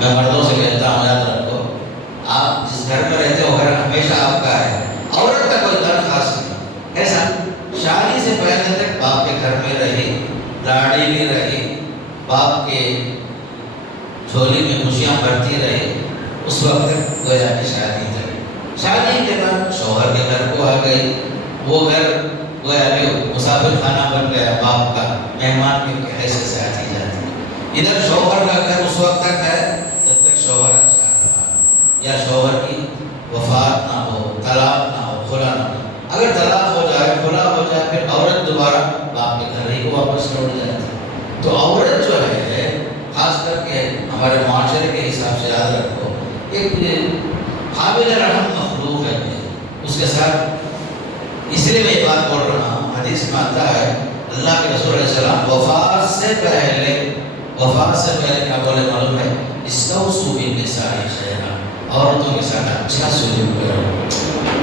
میں مردوں سے کہتا ہوں یاد رکھو، آپ جس گھر میں رہتے ہو گھر ہمیشہ آپ کا ہے. عورت کا کوئی گھر خاص نہیں. ایسا شادی سے پہلے تک باپ کے گھر میں رہی، لاڑی بھی رہی، باپ کے جھولی میں خوشیاں بھرتی رہی، اس وقت تک گویا کہ شادی تک. شادی کے بعد شوہر کے گھر کو آ گئی، وہ گھر گویا کہ مسافر خانہ بن گیا باپ کا، مہمان کی حیثیت سے آتی جاتی. ادھر شوہر کا گھر اس وقت تک ہے جب تک شوہر اچھا رہا، یا شوہر کی وفات نہ ہو، طلاق نہ ہو، خلا نہ ہو. اگر طلاق ہو جائے، خلا ہو جائے، پھر عورت دوبارہ باپ کے گھر ہی کو واپس لوٹ جاتی. تو عورت جو ہے خاص کر کے ہمارے معاشرے کے حساب سے یاد رکھو، ایک قابل رحم مخلوق ہے. اس کے ساتھ اس لیے میں یہ بات بول رہا ہوں، حدیث میں آتا ہے اللہ کے رسول علیہ السلام وفات سے پہلے کیا بولے معلوم ہے، استوصوا بالنساء خیرا، عورتوں کے ساتھ اچھا سلوک کرو.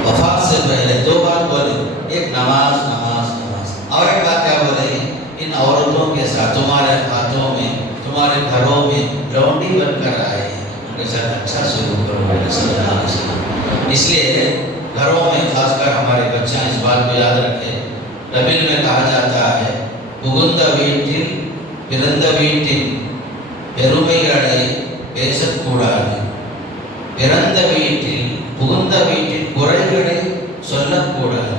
وفات سے پہلے 2 بات بولے، ایک نماز نماز نماز، اور ایک بات کیا بولے، ان عورتوں کے ساتھ تمہارے ہاتھوں میں، تمہارے گھروں میں لونڈی بن کر آئے ہیں، ان کے ساتھ اچھا سلوک کرو صلی اللہ علیہ وسلم. اس لیے گھروں میں خاص کر ہمارے بچیاں اس بات کو یاد رکھیں. تمل میں کہا جاتا ہے بگند ویٹل برند ویٹل பெருமைகளை பேசக்கூடாது, பிறந்த வீட்டில் புகுந்த வீட்டில் குறைகளை சொல்லக்கூடாது.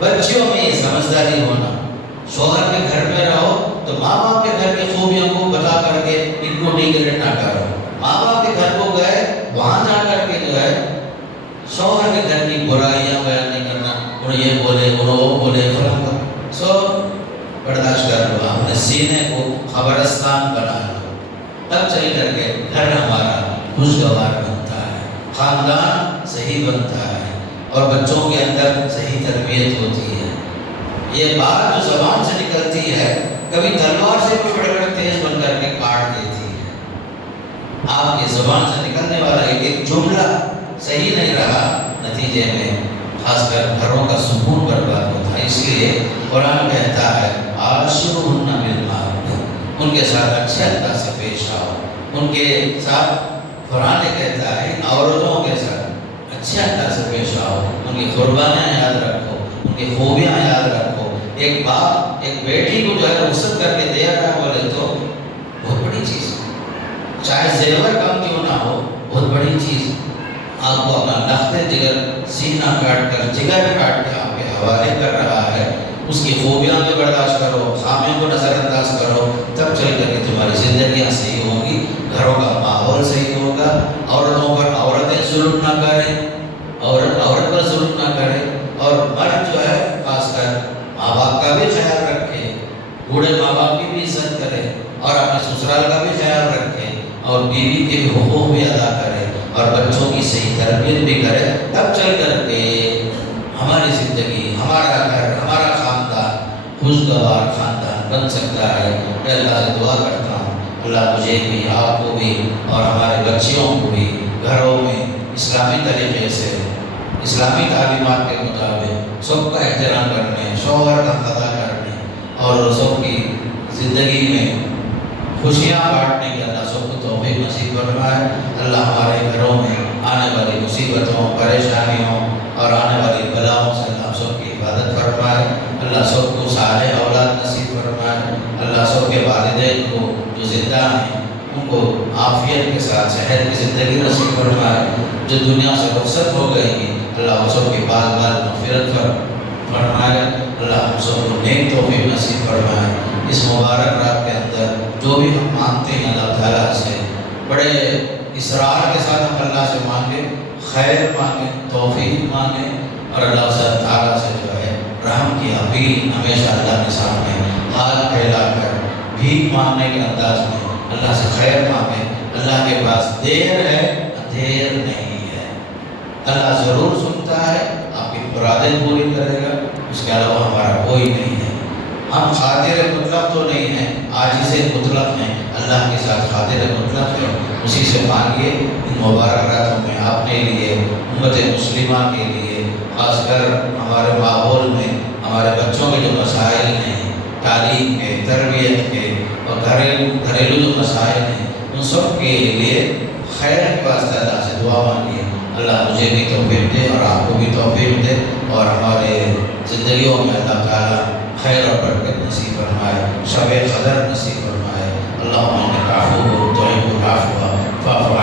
بچیوں میں یہ سمجھداری ہونا، شوہر کے گھر میں رہو تو ماں باپ کے گھر کی خوبیوں کو بتا کر کے ان کو ڈیگریڈ نہ کرو، ماں باپ کے گھر کو گئے وہاں جا کر کے جو ہے شوہر کے گھر کی برائیاں بیان نہیں کرنا، انہیں یہ بولے انہیں وہ بولے فلاں، سب برداشت کر لو، اپنے سینے کو خبرستان بنا لو، تب چل کر کے گھر ہمارا خوشگوار بنتا ہے، خاندان صحیح بنتا ہے اور بچوں کے اندر صحیح تربیت ہوتی ہے۔ یہ بات جو زبان سے نکلتی ہے کبھی تلوار سے بھی بڑھ تیز بن کر کے کاٹ دیتی ہے۔ آپ کی زبان سے نکلنے والا ایک جملہ صحیح نہیں رہا، نتیجے میں خاص کر گھروں کا سکون برباد ہوتا ہے۔ اس لیے قرآن کہتا ہے عاشروہن بالمعروف، ان کے ساتھ اچھے انداز سے پیش آؤ، ان کے ساتھ قرآن کہتا ہے عورتوں کے ساتھ اچھے انداز سے پیش آؤ، ان کی قربانیاں یاد رکھو، ان کی خوبیاں یاد رکھو۔ ایک باپ ایک بیٹی کو جو ہے رخصت کر کے دے رہا ہے بولے تو بہت بڑی چیز ہے، چاہے زیور کم کیوں نہ ہو، بہت بڑی چیز۔ آپ کو اپنا لخت جگر سینہ کاٹ کر جگر کاٹ کے آپ کے حوالے کر رہا ہے، اس کی خوبیاں بھی برداشت کرو، خامیوں کو نظر انداز کرو، تب چل کر کے تمہاری زندگیاں صحیح ہوں گی، گھروں کا ماحول صحیح ہوگا، عورتوں پر عورتیں ظلم نہ کریں، عورت پر ظلم نہ کرے، اور مرد جو ہے خاص کر ماں باپ کا بھی خیال رکھے، بوڑھے ماں باپ کی بھی عزت کرے اور اپنے سسرال کا بھی خیال رکھے اور بیوی کے بھی حقوق بھی ادا کرے اور بچوں کی صحیح تربیت بھی کرے، تب چل کر کے ہماری زندگی، ہمارا گھر، ہمارا خاندان خوشگوار خاندان بن سکتا ہے۔ میں اللہ سے دعا کرتا ہوں اللہ مجھے بھی، آپ کو بھی اور ہمارے بچیوں کو بھی گھروں میں اسلامی طریقے سے، اسلامی تعلیمات کے مطابق سب کا احترام کرنے، شوہر کا ادا کرنے اور سب کی زندگی میں خوشیاں بانٹنے کی اللہ سب کو توفیق نصیب فرمائے۔ اللہ ہمارے گھروں میں آنے والی مصیبتوں، پریشانیوں اور آنے والی بلاؤں سے اللہ سب کی حفاظت فرمائے، اللہ سب کو صالح اولاد نصیب فرمائے، اللہ سب کے والدین کو جو زندہ ہیں ان کو عافیت کے ساتھ صحت کی زندگی نصیب فرمائے، جو دنیا سے رخصت ہو گئی ہیں اللہ ہم سب کے بال مغفرت فرمائے، اللہ ہم سب کو نیک توفیق نصیب فرمائے۔ اس مبارک رات کے اندر جو بھی ہم مانگتے ہیں اللہ تعالیٰ سے بڑے اصرار کے ساتھ ہم اللہ سے مانگیں، خیر مانگیں، توفیق مانگیں اور اللہ تعالیٰ سے جو ہے رحم کی اپیل ہمیشہ اللہ کے سامنے ہاتھ پھیلا کر بھیک مانگنے کے انداز میں اللہ سے خیر مانگیں۔ اللہ کے پاس دیر ہے اندھیر نہیں ہے، اللہ ضرور سنتا ہے، آپ کی مرادیں پوری کرے گا، اس کے علاوہ ہمارا کوئی نہیں ہے۔ ہم خاطر مطلق تو نہیں ہیں، عاجز مطلق ہیں، اللہ کے ساتھ خاطر مطلق ہے، اسی سے مانگیے۔ ان مبارک راتوں میں اپنے لیے، امت مسلمہ کے لیے، خاص کر ہمارے ماحول میں ہمارے بچوں کے جو مسائل ہیں، تعلیم کے، تربیت کے اور گھریلو جو مسائل ہیں، ان سب کے لیے خیر کے واسطے اللہ سے دعا مانگیے۔ اللہ مجھے بھی توفیق دے اور آپ کو بھی توفیق دے اور ہمارے زندگیوں میں اللہ تعالیٰ خیر اور برکت نصیب فرمائے، شب قدر نصیب فرمائے۔ اللہم انک عفو تحب العفو فاعف